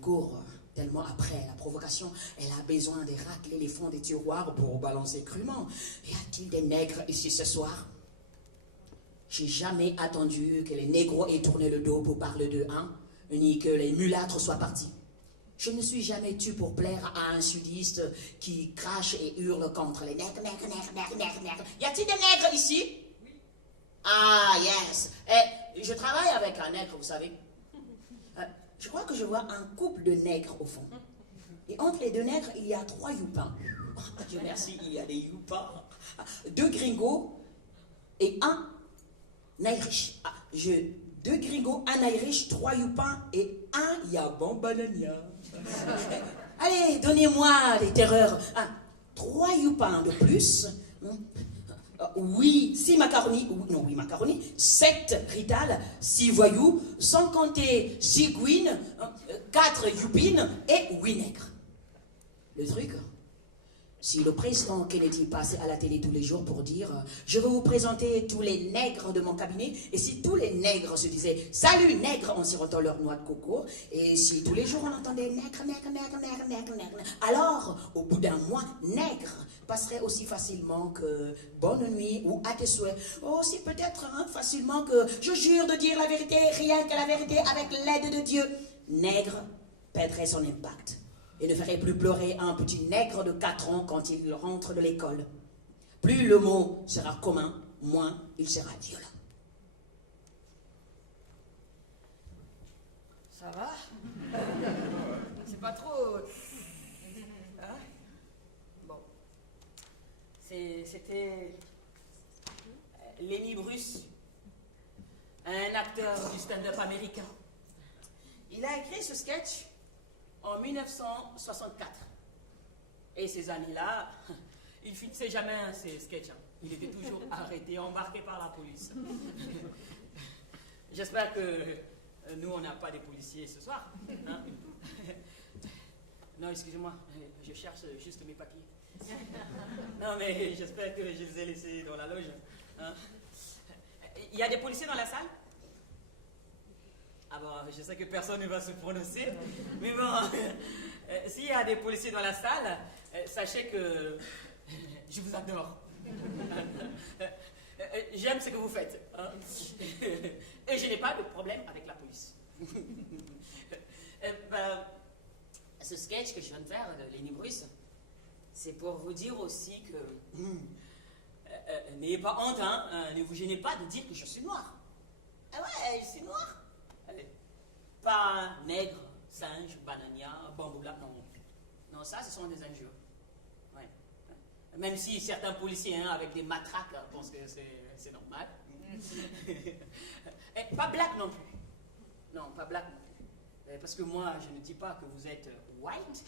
court tellement après la provocation, elle a besoin de racler les fonds des tiroirs pour balancer crûment. Y a-t-il des nègres ici ce soir? J'ai jamais attendu que les négros aient tourné le dos pour parler d'eux, hein, ni que les mulâtres soient partis. Je ne suis jamais tue pour plaire à un sudiste qui crache et hurle contre les nègres. Y a-t-il des nègres ici? Oui. Ah, yes. Et je travaille avec un nègre, vous savez. Je crois que je vois un couple de nègres au fond. Et entre les deux nègres, il y a 3 youpins. Oh, Dieu merci, il y a des youpins. 2 gringos et un Irish. 2 gringos, un Irish, 3 youpins et un Yabon Banania. Allez, donnez-moi les terreurs. 3 youpins de plus. Oui, 6 macaronis. Non, 8 macaronis. 7 rital, 6 voyous, sans compter 6 gouines, 4 youpines et 8 nègres. Le truc, si le président Kennedy passait à la télé tous les jours pour dire « Je vais vous présenter tous les nègres de mon cabinet », et si tous les nègres se disaient « Salut nègres » en sirotant leur noix de coco, et si tous les jours on entendait « Nègre, nègre, nègre, nègre, nègre, nègre », alors, au bout d'un mois, nègre passerait aussi facilement que « Bonne nuit » ou « À tes souhaits ». Aussi peut-être facilement que « Je jure de dire la vérité, rien que la vérité, avec l'aide de Dieu ». Nègre perdrait son impact et ne ferait plus pleurer un petit nègre de 4 ans quand il rentre de l'école. Plus le mot sera commun, moins il sera violent. Ça va? C'est pas trop... Hein? Bon. C'était... Lenny Bruce, un acteur du stand-up américain. Il a écrit ce sketch en 1964. Et ces années-là, il finissait jamais ses sketchs. Hein. Il était toujours arrêté, embarqué par la police. J'espère que nous, on n'a pas des policiers ce soir. Hein? Non, excusez-moi, je cherche juste mes papiers. Non, mais j'espère que je les ai laissés dans la loge. Hein? Il y a des policiers dans la salle? Ah bon, je sais que personne ne va se prononcer, mais bon, s'il y a des policiers dans la salle, sachez que je vous adore. J'aime ce que vous faites. Hein? Et je n'ai pas de problème avec la police. Ben, ce sketch que je viens de faire de Lenny Bruce, c'est pour vous dire aussi que n'ayez pas honte, hein, ne vous gênez pas de dire que je suis noir. Ah ouais, je suis noir. Pas nègre, singe, banania, bamboula, non. Non, ça, ce sont des injures. Ouais. Même si certains policiers, hein, avec des matraques, pensent que c'est normal. Et pas black non plus. Non, pas black non plus. Parce que moi, je ne dis pas que vous êtes white.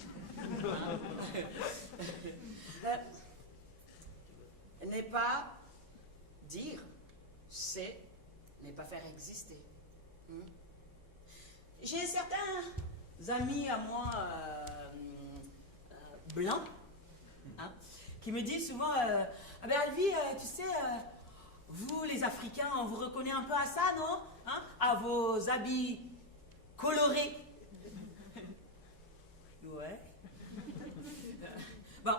N'est pas dire, c'est ne pas faire exister. J'ai certains amis à moi blancs, hein, qui me disent souvent ah ben Alvi, tu sais, vous les Africains, on vous reconnaît un peu à ça, non, hein, à vos habits colorés. Ouais. Bon,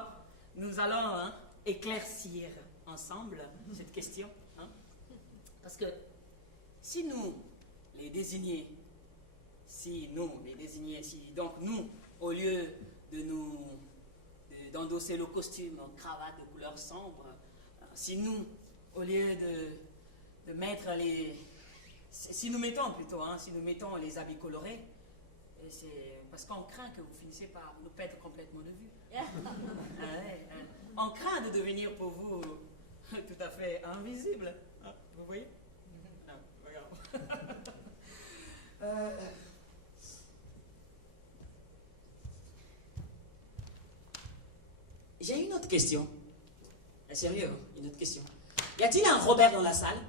nous allons, hein, éclaircir ensemble cette question, hein, parce que si nous, les désignés, si donc nous, au lieu d'endosser le costume en cravate de couleur sombre, si nous, au lieu de mettre si nous mettons plutôt, hein, si nous mettons les habits colorés, c'est parce qu'on craint que vous finissez par nous perdre complètement de vue. On craint de devenir pour vous tout à fait invisible. Hein, vous voyez? Non, regarde. J'ai une autre question. Sérieux, hein, une autre question. Y a-t-il un Robert dans la salle?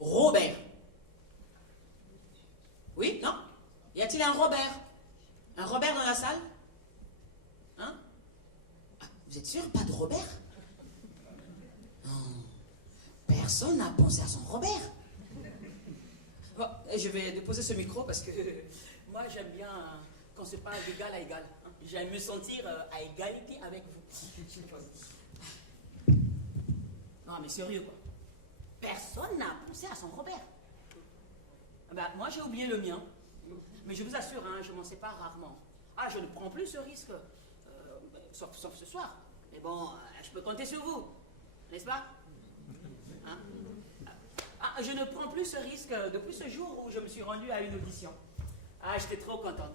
Robert. Oui? Non? Y a-t-il un Robert? Un Robert dans la salle? Hein? Ah, vous êtes sûr? Pas de Robert? Non. Personne n'a pensé à son Robert. Bon, je vais déposer ce micro parce que moi j'aime bien qu'on se parle d'égal à égal. Hein. J'aime me sentir à égalité avec vous. Non mais sérieux quoi. Personne n'a pensé à son Robert. Ben, moi j'ai oublié le mien. Mais je vous assure, hein, je m'en sépare rarement. Ah, je ne prends plus ce risque, sauf ce soir. Mais bon, je peux compter sur vous, n'est-ce pas? Hein? Ah, je ne prends plus ce risque depuis ce jour où je me suis rendue à une audition. Ah, j'étais trop contente.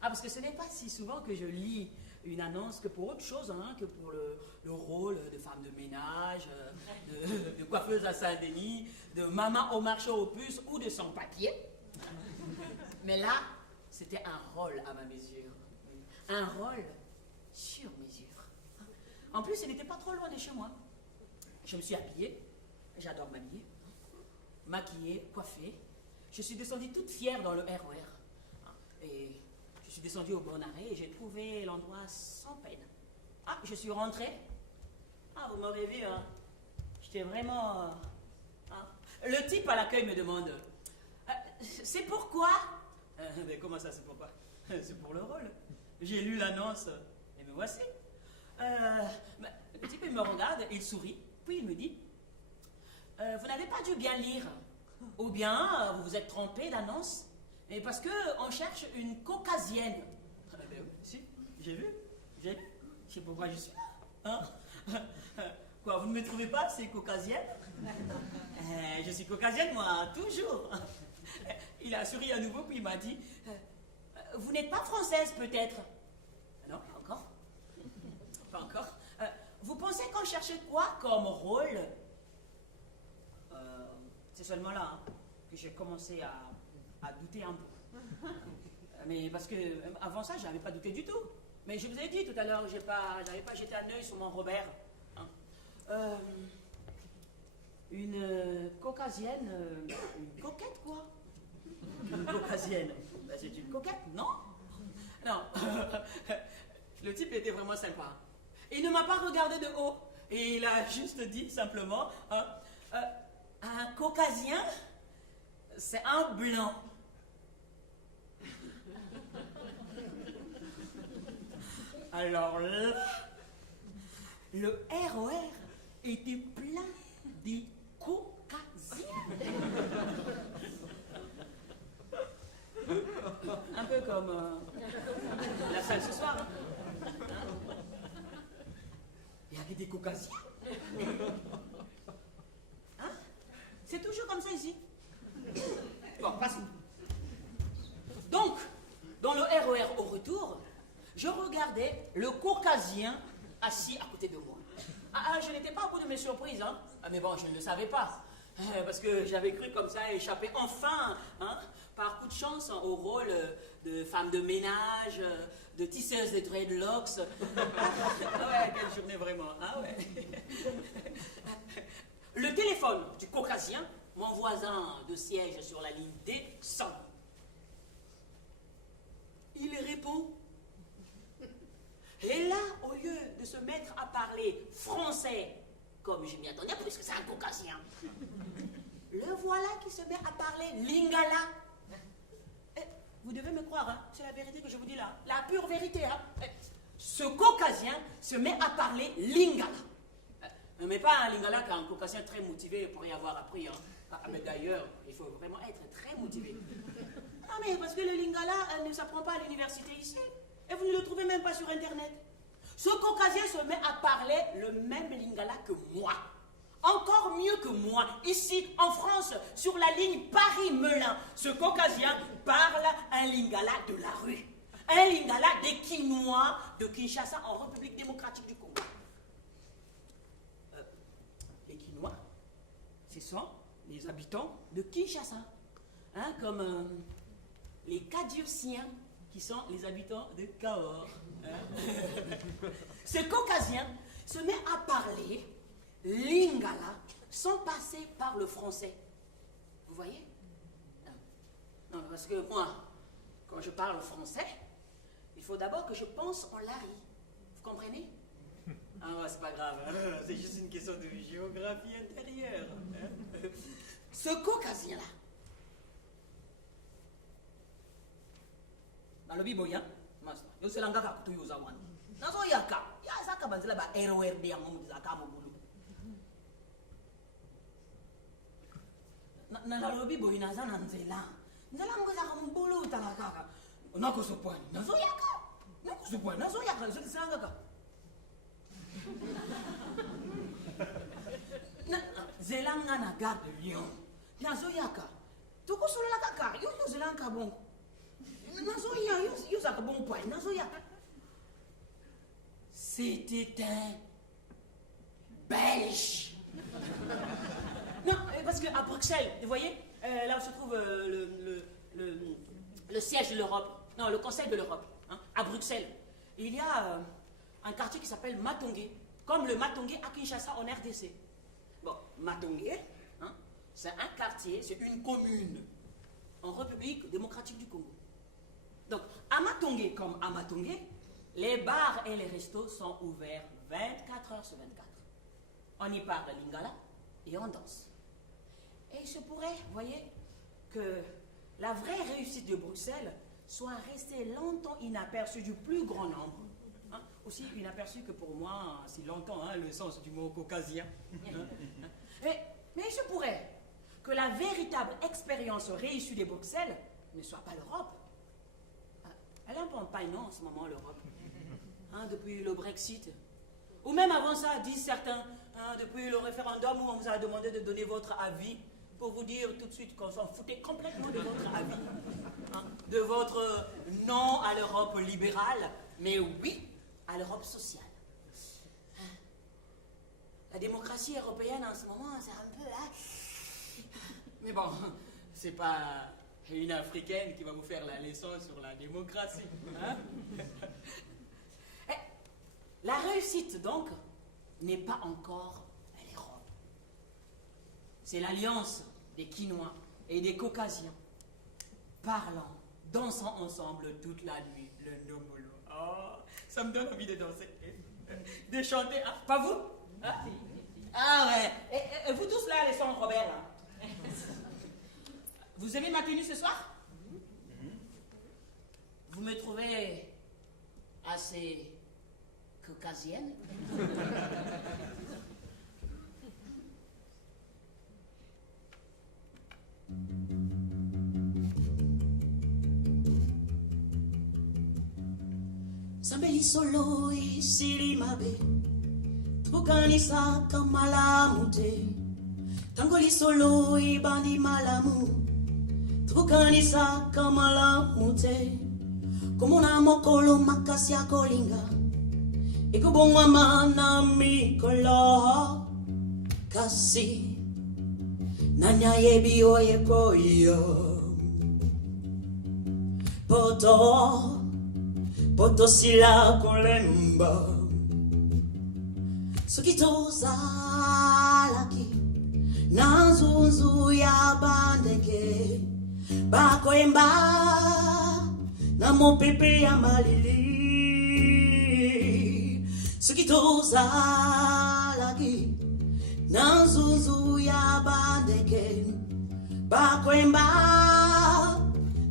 Ah, parce que ce n'est pas si souvent que je lis une annonce que pour autre chose, hein, que pour le rôle de femme de ménage, de coiffeuse à Saint-Denis, de maman au marché aux puces ou de sans papier. Mais là, c'était un rôle à ma mesure. Un rôle sur mesure. En plus, il n'était pas trop loin de chez moi. Je me suis habillée. J'adore m'habiller. Maquillée, coiffée. Je suis descendue toute fière dans le RER. Et je suis descendue au bon arrêt et j'ai trouvé l'endroit sans peine. Ah, je suis rentrée. Ah, vous m'aurez vu, hein. J'étais vraiment... hein. Le type à l'accueil me demande... c'est pourquoi? Mais comment ça, c'est pourquoi? C'est pour le rôle. J'ai lu l'annonce et me voici. Le type, il me regarde, il sourit, puis il me dit vous n'avez pas dû bien lire, ou bien vous vous êtes trompé d'annonce, et parce qu'on cherche une caucasienne. Si, j'ai vu, je sais pourquoi je suis là. Hein? Quoi, vous ne me trouvez pas, c'est caucasienne? Je suis caucasienne, moi, toujours. Il a souri à nouveau, puis il m'a dit vous n'êtes pas française, peut-être? Non, pas encore. Pas encore. Vous pensez qu'on cherchait quoi comme rôle? C'est seulement là, hein, que j'ai commencé à douter un peu. Mais parce que avant ça, je n'avais pas douté du tout. Mais je vous ai dit tout à l'heure, je n'avais pas jeté un œil sur mon Robert. Hein. Une caucasienne, une coquette quoi? Une caucasienne, ben, c'est une coquette, non? Non. Le type était vraiment sympa. Il ne m'a pas regardé de haut. Et il a juste dit simplement, un caucasien, c'est un blanc. Alors là, le RER était plein des caucasiens. Un peu comme la salle ce soir. Il y avait des caucasiens. Hein? C'est toujours comme ça ici. Bon, passons. Donc, dans le RER au retour, je regardais le caucasien assis à côté de moi. Je n'étais pas au bout de mes surprises, hein. Mais bon, je ne le savais pas. Parce que j'avais cru comme ça échapper enfin, hein, par coup de chance, au rôle de femme de ménage, de tisseuse de dreadlocks. Ouais, quelle journée vraiment. Ah ouais. Le téléphone du caucasien, mon voisin de siège sur la ligne D, sonne. Il répond. Et là, au lieu de se mettre à parler français, comme je m'y attendais, puisque c'est un caucasien, le voilà qui se met à parler lingala. Vous devez me croire, hein, c'est la vérité que je vous dis là, la pure vérité. Hein. Ce caucasien se met à parler lingala. Mais pas un lingala qu'un caucasien très motivé pourrait avoir appris. Hein. Mais d'ailleurs, il faut vraiment être très motivé. Non mais parce que le lingala ne s'apprend pas à l'université ici. Et vous ne le trouvez même pas sur Internet. Ce caucasien se met à parler le même lingala que moi. Encore mieux que moi. Ici, en France, sur la ligne Paris-Melun, ce caucasien parle un lingala de la rue. Un lingala des Quinois de Kinshasa en République démocratique du Congo. Les Quinois, ce sont les habitants de Kinshasa. Hein, comme les Kadiusiens, qui sont les habitants de Cahors. Hein? Ce caucasien se met à parler lingala sans passer par le français. Vous voyez? Non, parce que moi, quand je parle français, il faut d'abord que je pense en Larry. Vous comprenez? Ah ouais, c'est pas grave, hein? C'est juste une question de géographie intérieure. Hein? Ce caucasien-là, nalobi boya mas yo selanga ka kutu yuza wana nazo yaka ya saka banzela ba RORD ya momu zaka mobulu na nalobi boya naza na nzela ngoza ka mobulu talaka nako sopwani nazo yaka zo selanga ka zelanga na gare de Lyon nazo yaka tukusulela kaka yo zelanga bon. C'était un Belge. Non, parce qu'à Bruxelles, vous voyez, là où se trouve le siège de l'Europe, non, le Conseil de l'Europe, hein, à Bruxelles, il y a un quartier qui s'appelle Matongé, comme le Matongé à Kinshasa en RDC. Bon, Matongé, hein, c'est un quartier, c'est une commune en République démocratique du Congo. Donc, à Matongé comme à Matongé, les bars et les restos sont ouverts 24 heures sur 24. On y parle lingala et on danse. Et il se pourrait, vous voyez, que la vraie réussite de Bruxelles soit restée longtemps inaperçue du plus grand nombre. Hein? Aussi inaperçue que pour moi, si longtemps, hein, le sens du mot caucasien. Mais il se pourrait que la véritable expérience réussie de Bruxelles ne soit pas l'Europe. Elle est un peu en paille, non, en ce moment, l'Europe. Hein, depuis le Brexit. Ou même avant ça, disent certains, hein, depuis le référendum où on vous a demandé de donner votre avis, pour vous dire tout de suite qu'on s'en foutait complètement de votre avis. Hein, de votre non à l'Europe libérale, mais oui à l'Europe sociale. La démocratie européenne en ce moment, c'est un peu... Hein. Mais bon, c'est pas... une Africaine qui va vous faire la leçon sur la démocratie. Hein? La réussite, donc, n'est pas encore l'Europe. C'est l'alliance des Quinois et des Caucasiens, parlant dansant ensemble toute la nuit, le nomolo. Oh, ça me donne envie de danser, de chanter. Ah, pas vous? Hein? Ah ouais. Et vous tous là, les sons Robert, là. Vous aimez ma tenue ce soir? Vous me trouvez assez caucasienne? Sambeli solo e silimabe Tukanisa kamalamute Tangoli solo e bandi malamu Tukanisa kamalamute Komona mokolo makasia kolinga Ikubongwa mana mikola Kasi Nanya yebi oye koyo Poto sila kolemba Sukitoza laki Nanzunzu ya bandeke Bakoemba Na mopepe ya malili Sukitoza laki Nanzunzu ya bandeke Bakoemba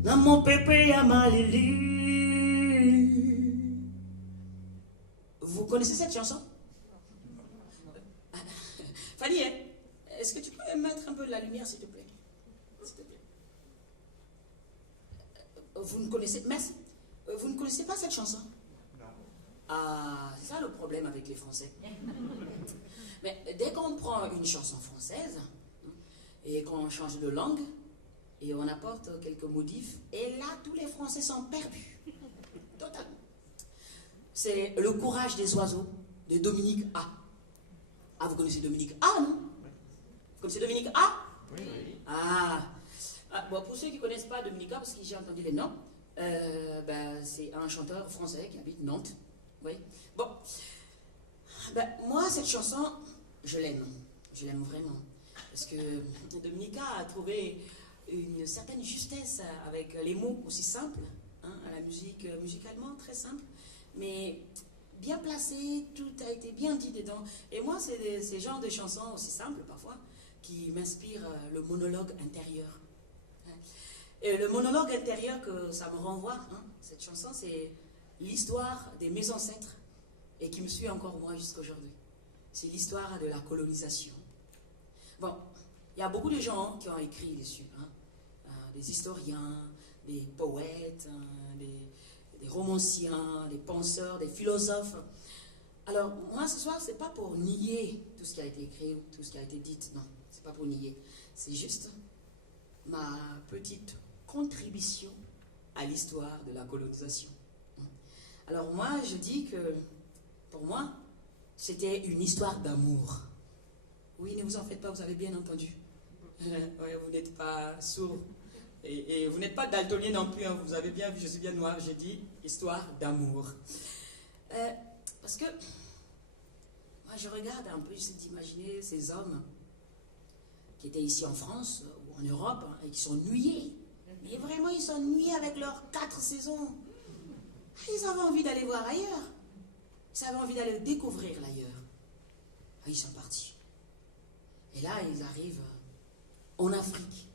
Na mopepe ya malili. Vous connaissez cette chanson? Fanny, est-ce que tu peux mettre un peu de la lumière, s'il te plaît? S'il te plaît. Vous ne connaissez... Merci. Vous ne connaissez pas cette chanson? Non. Ah, c'est ça le problème avec les Français. Mais dès qu'on prend une chanson française, et qu'on change de langue, et on apporte quelques modifs, et là, tous les Français sont perdus. Totalement. C'est Le courage des oiseaux de Dominique A. Ah, vous connaissez Dominique A, non? Vous connaissez Dominique A? Oui, oui. Bon, pour ceux qui ne connaissent pas Dominique A, parce que j'ai entendu les noms, c'est un chanteur français qui habite Nantes. Oui. Bon. Moi, cette chanson, je l'aime. Je l'aime vraiment. Parce que Dominique A trouvé une certaine justesse avec les mots aussi simples, hein, à la musique, musicalement très simple, mais bien placé, tout a été bien dit dedans. Et moi, c'est ces genres de chansons aussi simples parfois qui m'inspirent le monologue intérieur. Et le monologue intérieur que ça me renvoie, hein, cette chanson, c'est l'histoire de mes ancêtres et qui me suit encore moi jusqu'à aujourd'hui. C'est l'histoire de la colonisation. Bon, il y a beaucoup de gens qui ont écrit dessus, hein. Des historiens, des poètes, hein, des romanciens, des penseurs, des philosophes. Alors, moi, ce soir, c'est pas pour nier tout ce qui a été écrit ou tout ce qui a été dit, non, c'est pas pour nier. C'est juste ma petite contribution à l'histoire de la colonisation. Alors, moi, je dis que, pour moi, c'était une histoire d'amour. Oui, ne vous en faites pas, vous avez bien entendu. Oui, vous n'êtes pas sourd. Et vous n'êtes pas daltonien non plus, hein. Vous avez bien vu, je suis bien noir, j'ai dit histoire d'amour. Parce que, moi je regarde un peu, j'essaie d'imaginer ces hommes qui étaient ici en France ou en Europe, hein, et qui sont ennuyés. Mais vraiment, ils sont ennuyés avec leurs 4 saisons. Ils avaient envie d'aller voir ailleurs. Ils avaient envie d'aller découvrir l'ailleurs. Ils sont partis. Et là, ils arrivent en Afrique.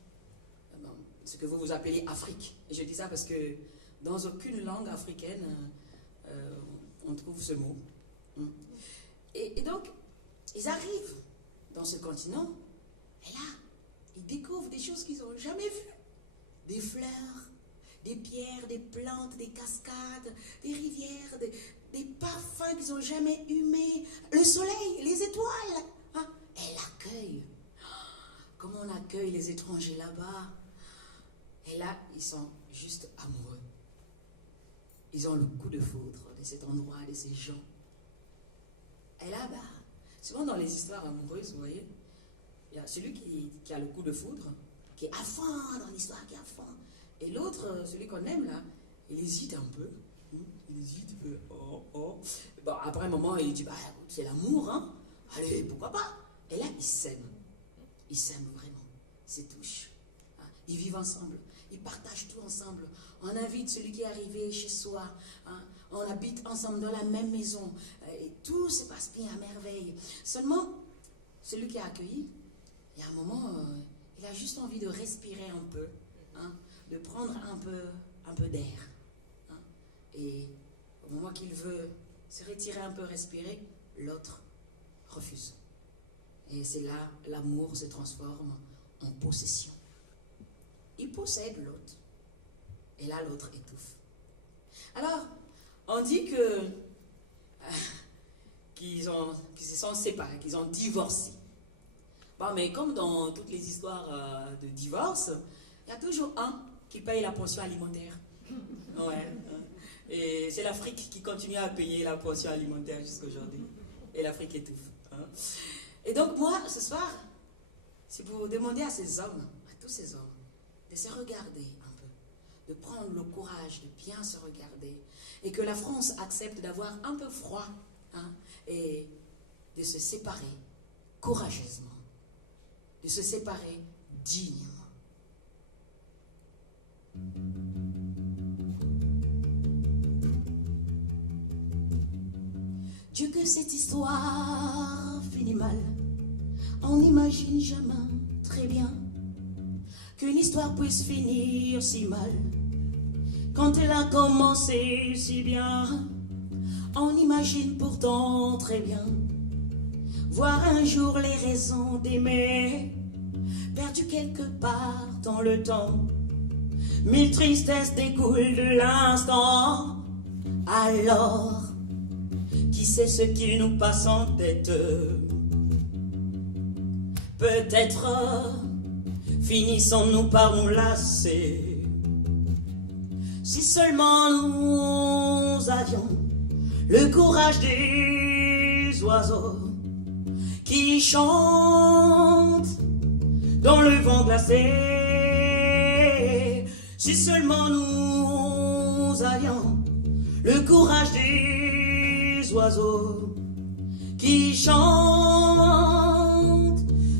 Ce que vous appelez Afrique. Et je dis ça parce que dans aucune langue africaine, on trouve ce mot. Et donc, ils arrivent dans ce continent, et là, ils découvrent des choses qu'ils n'ont jamais vues. Des fleurs, des pierres, des plantes, des cascades, des rivières, des parfums qu'ils n'ont jamais humés, le soleil, les étoiles. Hein? Et l'accueil. Comment on accueille les étrangers là-bas? Et là, ils sont juste amoureux. Ils ont le coup de foudre de cet endroit, de ces gens. Et là, souvent dans les histoires amoureuses, vous voyez, il y a celui qui a le coup de foudre, qui est à fond dans l'histoire, qui est à fond. Et l'autre, celui qu'on aime là, il hésite un peu. Il hésite, il fait oh. Bon, après un moment, il dit, c'est l'amour, hein. Allez, pourquoi pas? Et là, ils s'aiment. Ils s'aiment vraiment. Ils se touchent. Ils vivent ensemble. ils partagent tout ensemble. On invite celui qui est arrivé chez soi. Hein. On habite ensemble dans la même maison. Et tout se passe bien à merveille. Seulement, celui qui est accueilli, il y a un moment, il a juste envie de respirer un peu, hein, de prendre un peu d'air. Hein. Et au moment qu'il veut se retirer un peu, respirer, l'autre refuse. Et c'est là, l'amour se transforme en possession. Il possède l'autre. Et là, l'autre étouffe. Alors, on dit qu'ils se sont séparés, qu'ils ont divorcé. Bon, mais comme dans toutes les histoires de divorce, il y a toujours un qui paye la pension alimentaire. Ouais. Et c'est l'Afrique qui continue à payer la pension alimentaire jusqu'à aujourd'hui. Et l'Afrique étouffe. Hein. Et donc moi, ce soir, c'est pour demander à ces hommes, à tous ces hommes, de se regarder un peu, de prendre le courage de bien se regarder, et que la France accepte d'avoir un peu froid, hein, et de se séparer courageusement, de se séparer dignement. Dieu que cette histoire finit mal, on n'imagine jamais très bien qu'une histoire puisse finir si mal. Quand elle a commencé si bien, on imagine pourtant très bien voir un jour les raisons d'aimer, perdues quelque part dans le temps. Mille tristesses découlent de l'instant. Alors, qui sait ce qui nous passe en tête? Peut-être finissons-nous par nous lasser. Si seulement nous avions le courage des oiseaux qui chantent dans le vent glacé. Si seulement nous avions le courage des oiseaux qui chantent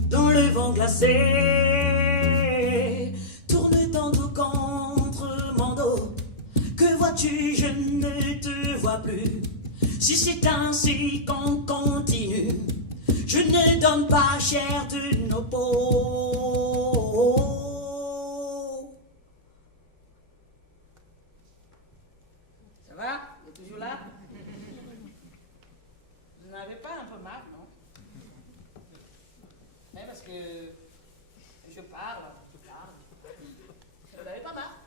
dans le vent glacé. Tourne dans ton contre mon dos. Que vois-tu, je ne te vois plus. Si c'est ainsi qu'on continue, je ne donne pas cher de nos peaux. Ça va? Vous êtes toujours là? Vous n'avez pas un peu marre, non? Mais parce que je parle. Vous n'avez pas marre?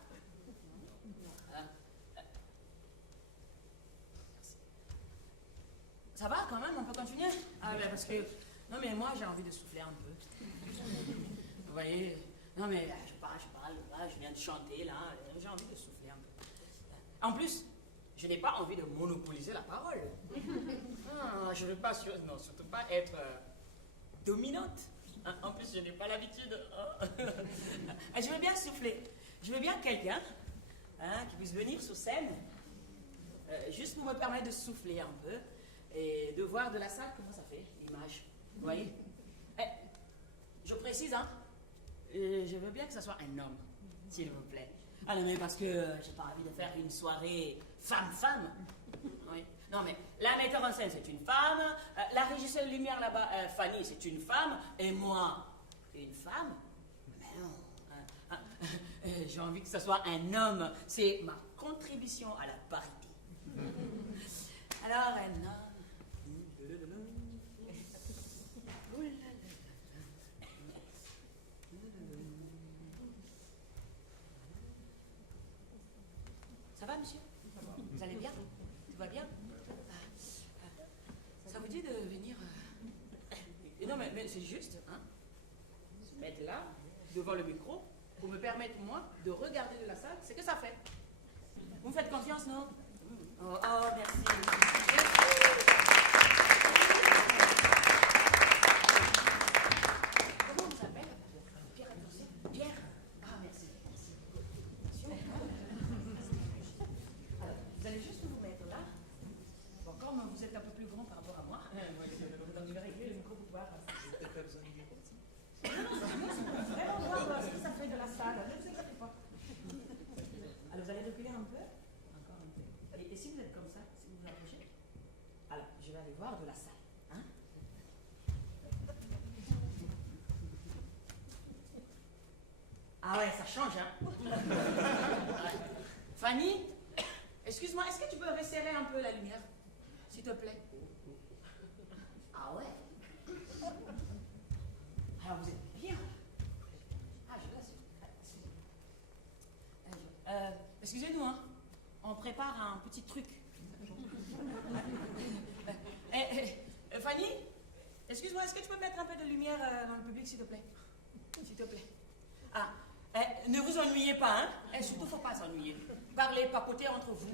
Ça va quand même, on peut continuer? Ah ben parce que, non mais moi j'ai envie de souffler un peu. Vous voyez? Non mais je parle, là, je viens de chanter là, j'ai envie de souffler un peu. En plus, je n'ai pas envie de monopoliser la parole. Ah, je ne veux pas, surtout pas être dominante. En plus, je n'ai pas l'habitude. Je veux bien souffler. Je veux bien quelqu'un qui puisse venir sur scène, juste pour me permettre de souffler un peu. Et de voir de la salle comment ça fait, l'image. Vous voyez? Je précise, hein, je veux bien que ce soit un homme, s'il vous plaît. Ah non, mais parce que j'ai pas envie de faire une soirée femme-femme. Oui. Non, mais la metteur en scène, c'est une femme. La régisseuse de lumière là-bas, Fanny, c'est une femme. Et moi, une femme? Mais non. J'ai envie que ce soit un homme. C'est ma contribution à la parité. Alors, un homme. Ça va, monsieur? Vous allez bien? Tout va bien? Ça vous dit de venir... Non, mais c'est juste, hein? Se mettre là, devant le micro, pour me permettre, moi, de regarder de la salle ce que ça fait. Vous me faites confiance, non? Oh, merci. Comment vous s'appelle? Pierre, attention. Pierre. Ah, merci. Alors, vous allez juste vous mettre là. Bon, comme vous êtes un peu plus grand par rapport à moi, vous allez régler le micro pour pouvoir... J'ai peut-être pas besoin de micro. Non, vraiment voir ce que ça fait de la salle. Ne vous inquiétez pas. allez voir de la salle. Hein? Ah ouais, ça change, hein? Ouais. Fanny, excuse-moi, est-ce que tu peux resserrer un peu la lumière, s'il te plaît? Ah ouais? Alors vous êtes bien. Ah, je l'assure. Excusez-nous, hein. On prépare un petit truc. Fanny, excuse-moi, est-ce que tu peux mettre un peu de lumière dans le public, s'il te plaît? S'il te plaît. Ah, ne vous ennuyez pas, hein? Surtout, il ne faut pas s'ennuyer. Parlez, papotez entre vous.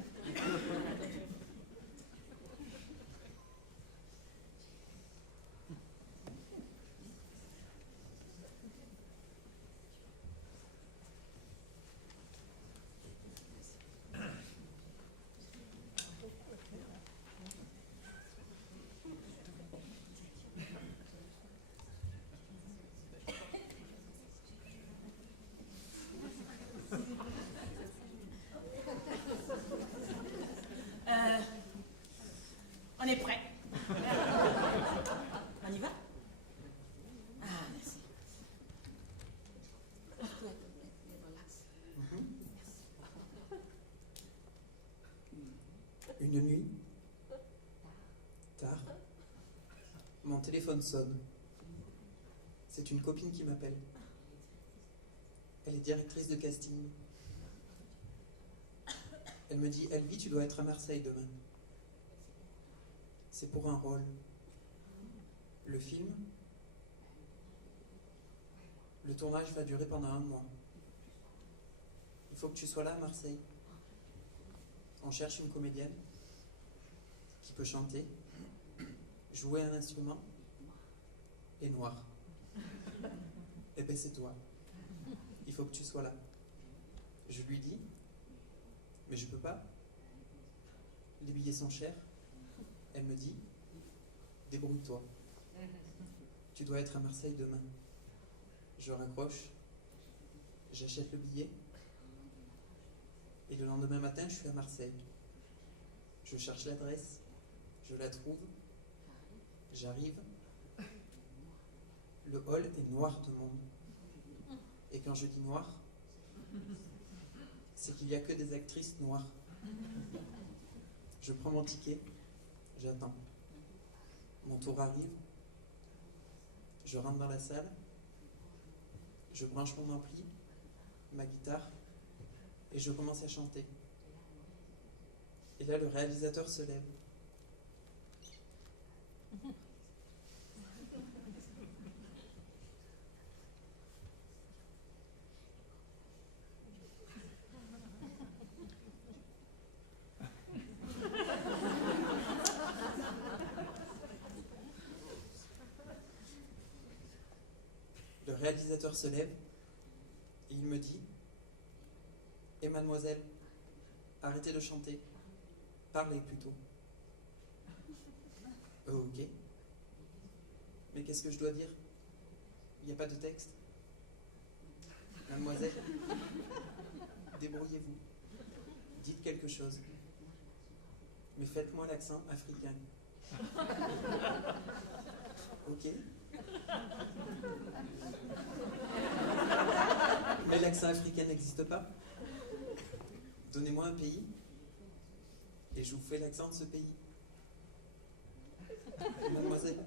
On est prêt. On y va? Ah, merci. Relax. Une nuit, tard, mon téléphone sonne. C'est une copine qui m'appelle. Elle est directrice de casting. Elle me dit, Elvie, tu dois être à Marseille demain. C'est pour un rôle. Le film, le tournage va durer pendant 1 mois. Il faut que tu sois là à Marseille. On cherche une comédienne qui peut chanter, jouer un instrument et noir. Eh ben c'est toi. Il faut que tu sois là. Je lui dis, mais je peux pas. Les billets sont chers. Elle me dit, débrouille-toi. Tu dois être à Marseille demain. Je raccroche, j'achète le billet, et le lendemain matin, je suis à Marseille. Je cherche l'adresse, je la trouve, j'arrive. Le hall est noir de monde. Et quand je dis noir, c'est qu'il n'y a que des actrices noires. Je prends mon ticket, j'attends. Mon tour arrive, je rentre dans la salle, je branche mon ampli, ma guitare, et je commence à chanter. Et là, le réalisateur se lève. Le réalisateur se lève et il me dit « Eh mademoiselle, arrêtez de chanter, parlez plutôt. » Ok. Mais qu'est-ce que je dois dire? Il n'y a pas de texte. Mademoiselle, débrouillez-vous. Dites quelque chose. Mais faites-moi l'accent africain. Ok. Mais l'accent africain n'existe pas. Donnez-moi un pays et je vous fais l'accent de ce pays. Mademoiselle.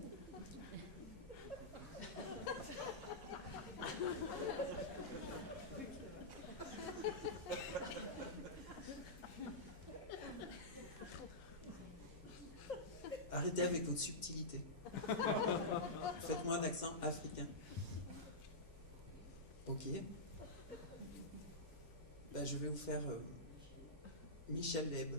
Arrêtez avec votre subtilité. Faites-moi un accent africain. Ok. Ben, je vais vous faire Michel Leb.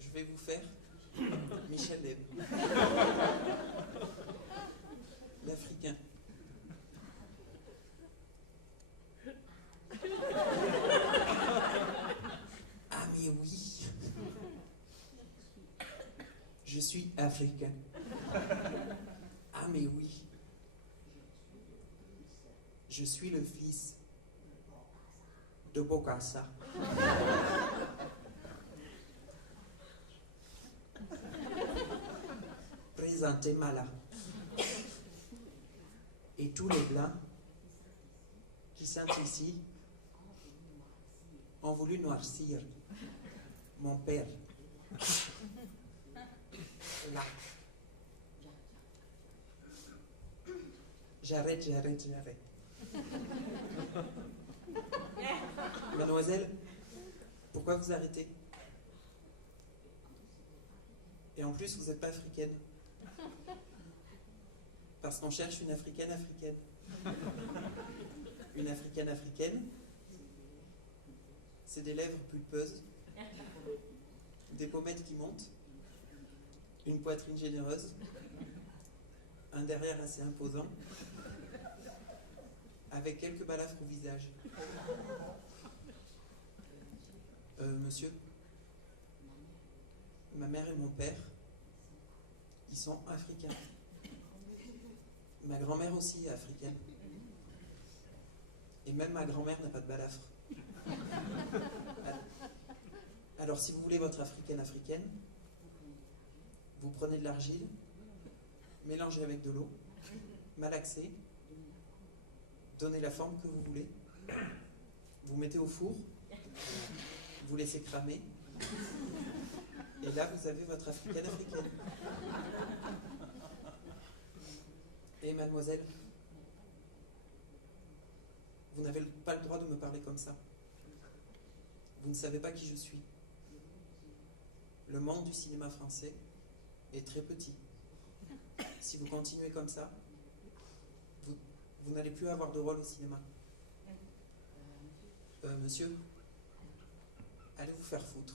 Je vais vous faire Michel Leb. L'Africain. africain. Ah mais oui. Je suis le fils de Bokassa. Présentez-moi là. Et tous les blancs qui sont ici ont voulu noircir mon père. Là. J'arrête. Mademoiselle, pourquoi vous arrêtez? Et en plus, vous n'êtes pas africaine. Parce qu'on cherche une africaine africaine. Une africaine africaine, c'est des lèvres pulpeuses, des pommettes qui montent, une poitrine généreuse, un derrière assez imposant, avec quelques balafres au visage. Monsieur, ma mère et mon père, ils sont africains. Ma grand-mère aussi est africaine. Et même ma grand-mère n'a pas de balafre. Alors si vous voulez votre africaine africaine, vous prenez de l'argile, mélangez avec de l'eau, malaxez, donnez la forme que vous voulez, vous mettez au four, vous laissez cramer, et là vous avez votre africaine africaine. Et mademoiselle, vous n'avez pas le droit de me parler comme ça. Vous ne savez pas qui je suis. Le monde du cinéma français est très petit. Si vous continuez comme ça, vous n'allez plus avoir de rôle au cinéma. Monsieur, allez vous faire foutre.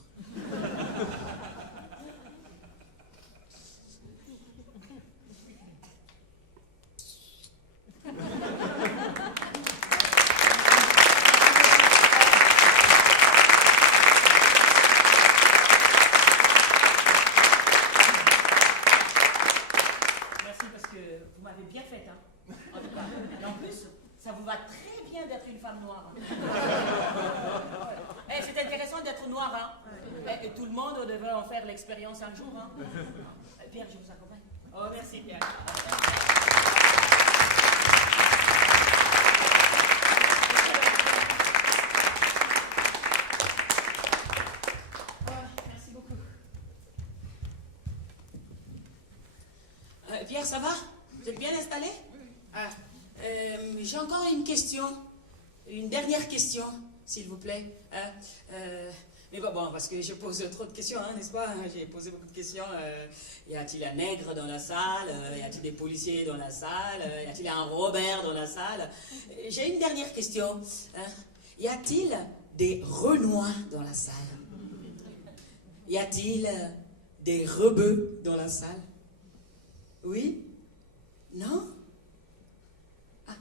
L'expérience un jour, hein. Pierre, je vous accompagne. Oh, merci, Pierre. Merci beaucoup. Pierre, ça va? Vous êtes bien installé? Ah, j'ai encore une question. Une dernière question, s'il vous plaît. Mais bon, parce que je pose trop de questions, hein, n'est-ce pas? J'ai posé beaucoup de questions. Y a-t-il un nègre dans la salle? Y a-t-il des policiers dans la salle? Y a-t-il un Robert dans la salle? J'ai une dernière question. Y a-t-il des Renois dans la salle? Y a-t-il des rebeux dans la salle? Oui? Non? Ah,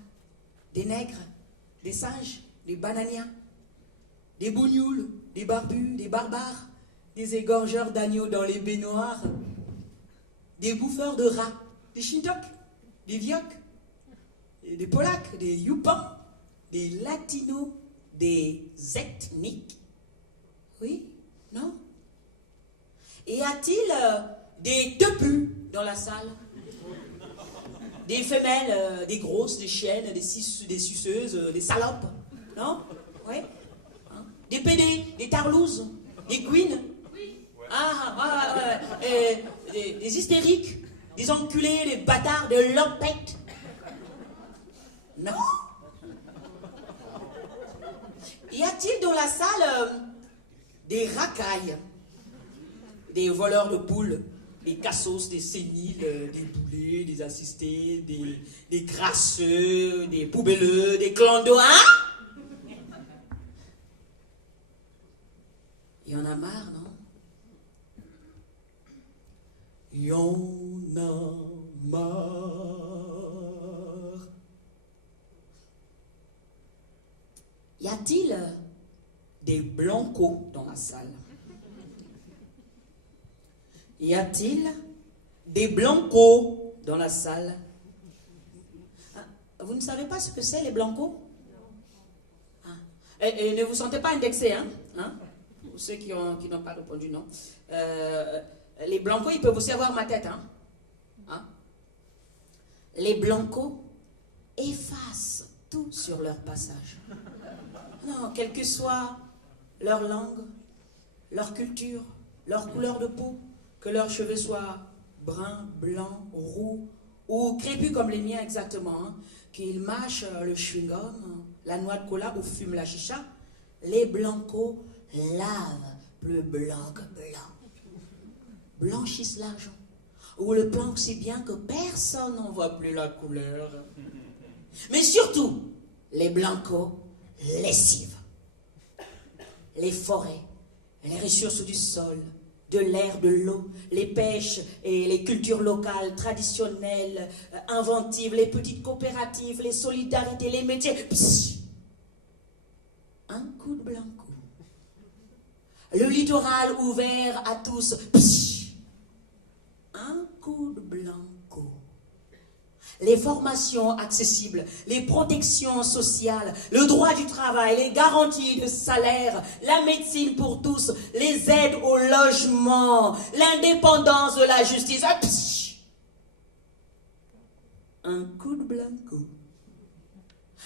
des nègres, des singes, des bananiens, des bougnoules, des barbus, des barbares, des égorgeurs d'agneaux dans les baignoires, des bouffeurs de rats, des chintoks, des vioques, des polacs, des youpans, des latinos, des ethniques. Oui? Non? Et y a-t-il des tepus dans la salle? Des femelles, des grosses, des chiennes, des suceuses, des salopes? Non? Oui? Des PD, des tarlouses, des queens. Des hystériques, des enculés, des bâtards, des lopettes. Non? Y a-t-il dans la salle des racailles, des voleurs de poules, des cassos, des séniles, des boulets, des assistés, des crasseux, des poubelleux, des clandos, hein? Il y en a marre, non? Il y en a marre. Y a-t-il des blancos dans la salle? Y a-t-il des blancos dans la salle. Ah, vous ne savez pas ce que c'est les blancos? Ah. Et ne vous sentez pas indexé, hein? Pour ceux qui n'ont pas répondu, non. Les blancos, ils peuvent aussi avoir ma tête, hein? Les blancos effacent tout sur leur passage. Non, quelle que soit leur langue, leur culture, leur couleur de peau, que leurs cheveux soient bruns, blancs, roux ou crépus comme les miens exactement, hein, qu'ils mâchent le chewing-gum, la noix de cola ou fument la chicha, les blancos lavent plus blanc que blanc, blanchissent l'argent, ou le planquent si bien que personne n'en voit plus la couleur. Mais surtout, les blancos lessivent les forêts, les ressources du sol, de l'air, de l'eau, les pêches et les cultures locales, traditionnelles, inventives, les petites coopératives, les solidarités, les métiers. Psst. Un coup de blanco. Le littoral ouvert à tous. Psst. Un coup de blanco. Les formations accessibles, les protections sociales, le droit du travail, les garanties de salaire, la médecine pour tous, les aides au logement, l'indépendance de la justice. Ah, un coup de blanco.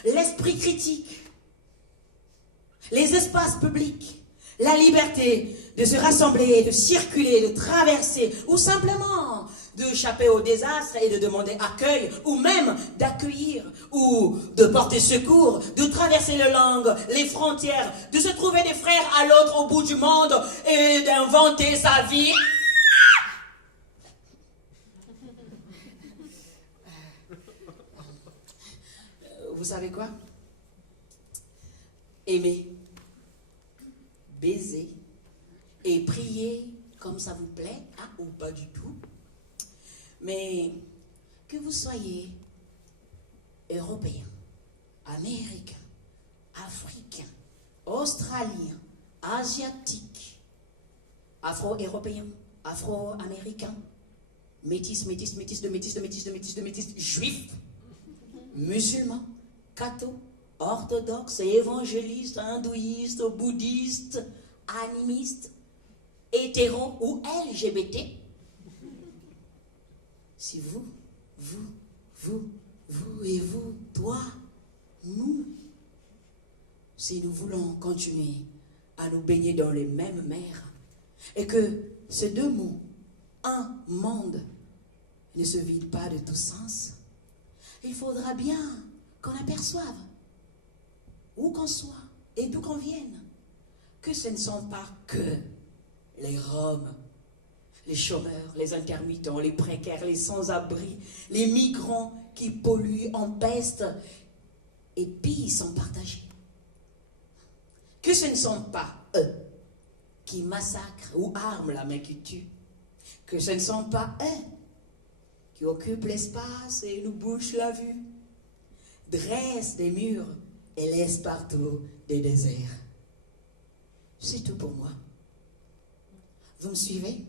L'esprit critique, les espaces publics, la liberté de se rassembler, de circuler, de traverser, ou simplement d'échapper au désastre et de demander accueil, ou même d'accueillir, ou de porter secours, de traverser les langues, les frontières, de se trouver des frères à l'autre bout du monde et d'inventer sa vie. Vous savez quoi? Aimer, baiser et prier comme ça vous plaît, hein, ou pas du tout. Mais que vous soyez européen, américain, africain, australien, asiatique, afro-européen, afro-américain, métis, juif, musulman, catho, orthodoxe, évangéliste, hindouiste, bouddhiste, animiste, hétéro ou LGBT. Si vous et vous, toi, nous, si nous voulons continuer à nous baigner dans les mêmes mers, et que ces deux mots, un monde, ne se vident pas de tout sens, il faudra bien qu'on aperçoive, où qu'on soit et d'où qu'on vienne, que ce ne sont pas que les Roms, les chômeurs, les intermittents, les précaires, les sans-abri, les migrants qui polluent, empestent et pillent sans partager. Que ce ne sont pas eux qui massacrent ou arment la main qui tue. Que ce ne sont pas eux qui occupent l'espace et nous bouchent la vue, dressent des murs et laissent partout des déserts. C'est tout pour moi. Vous me suivez ?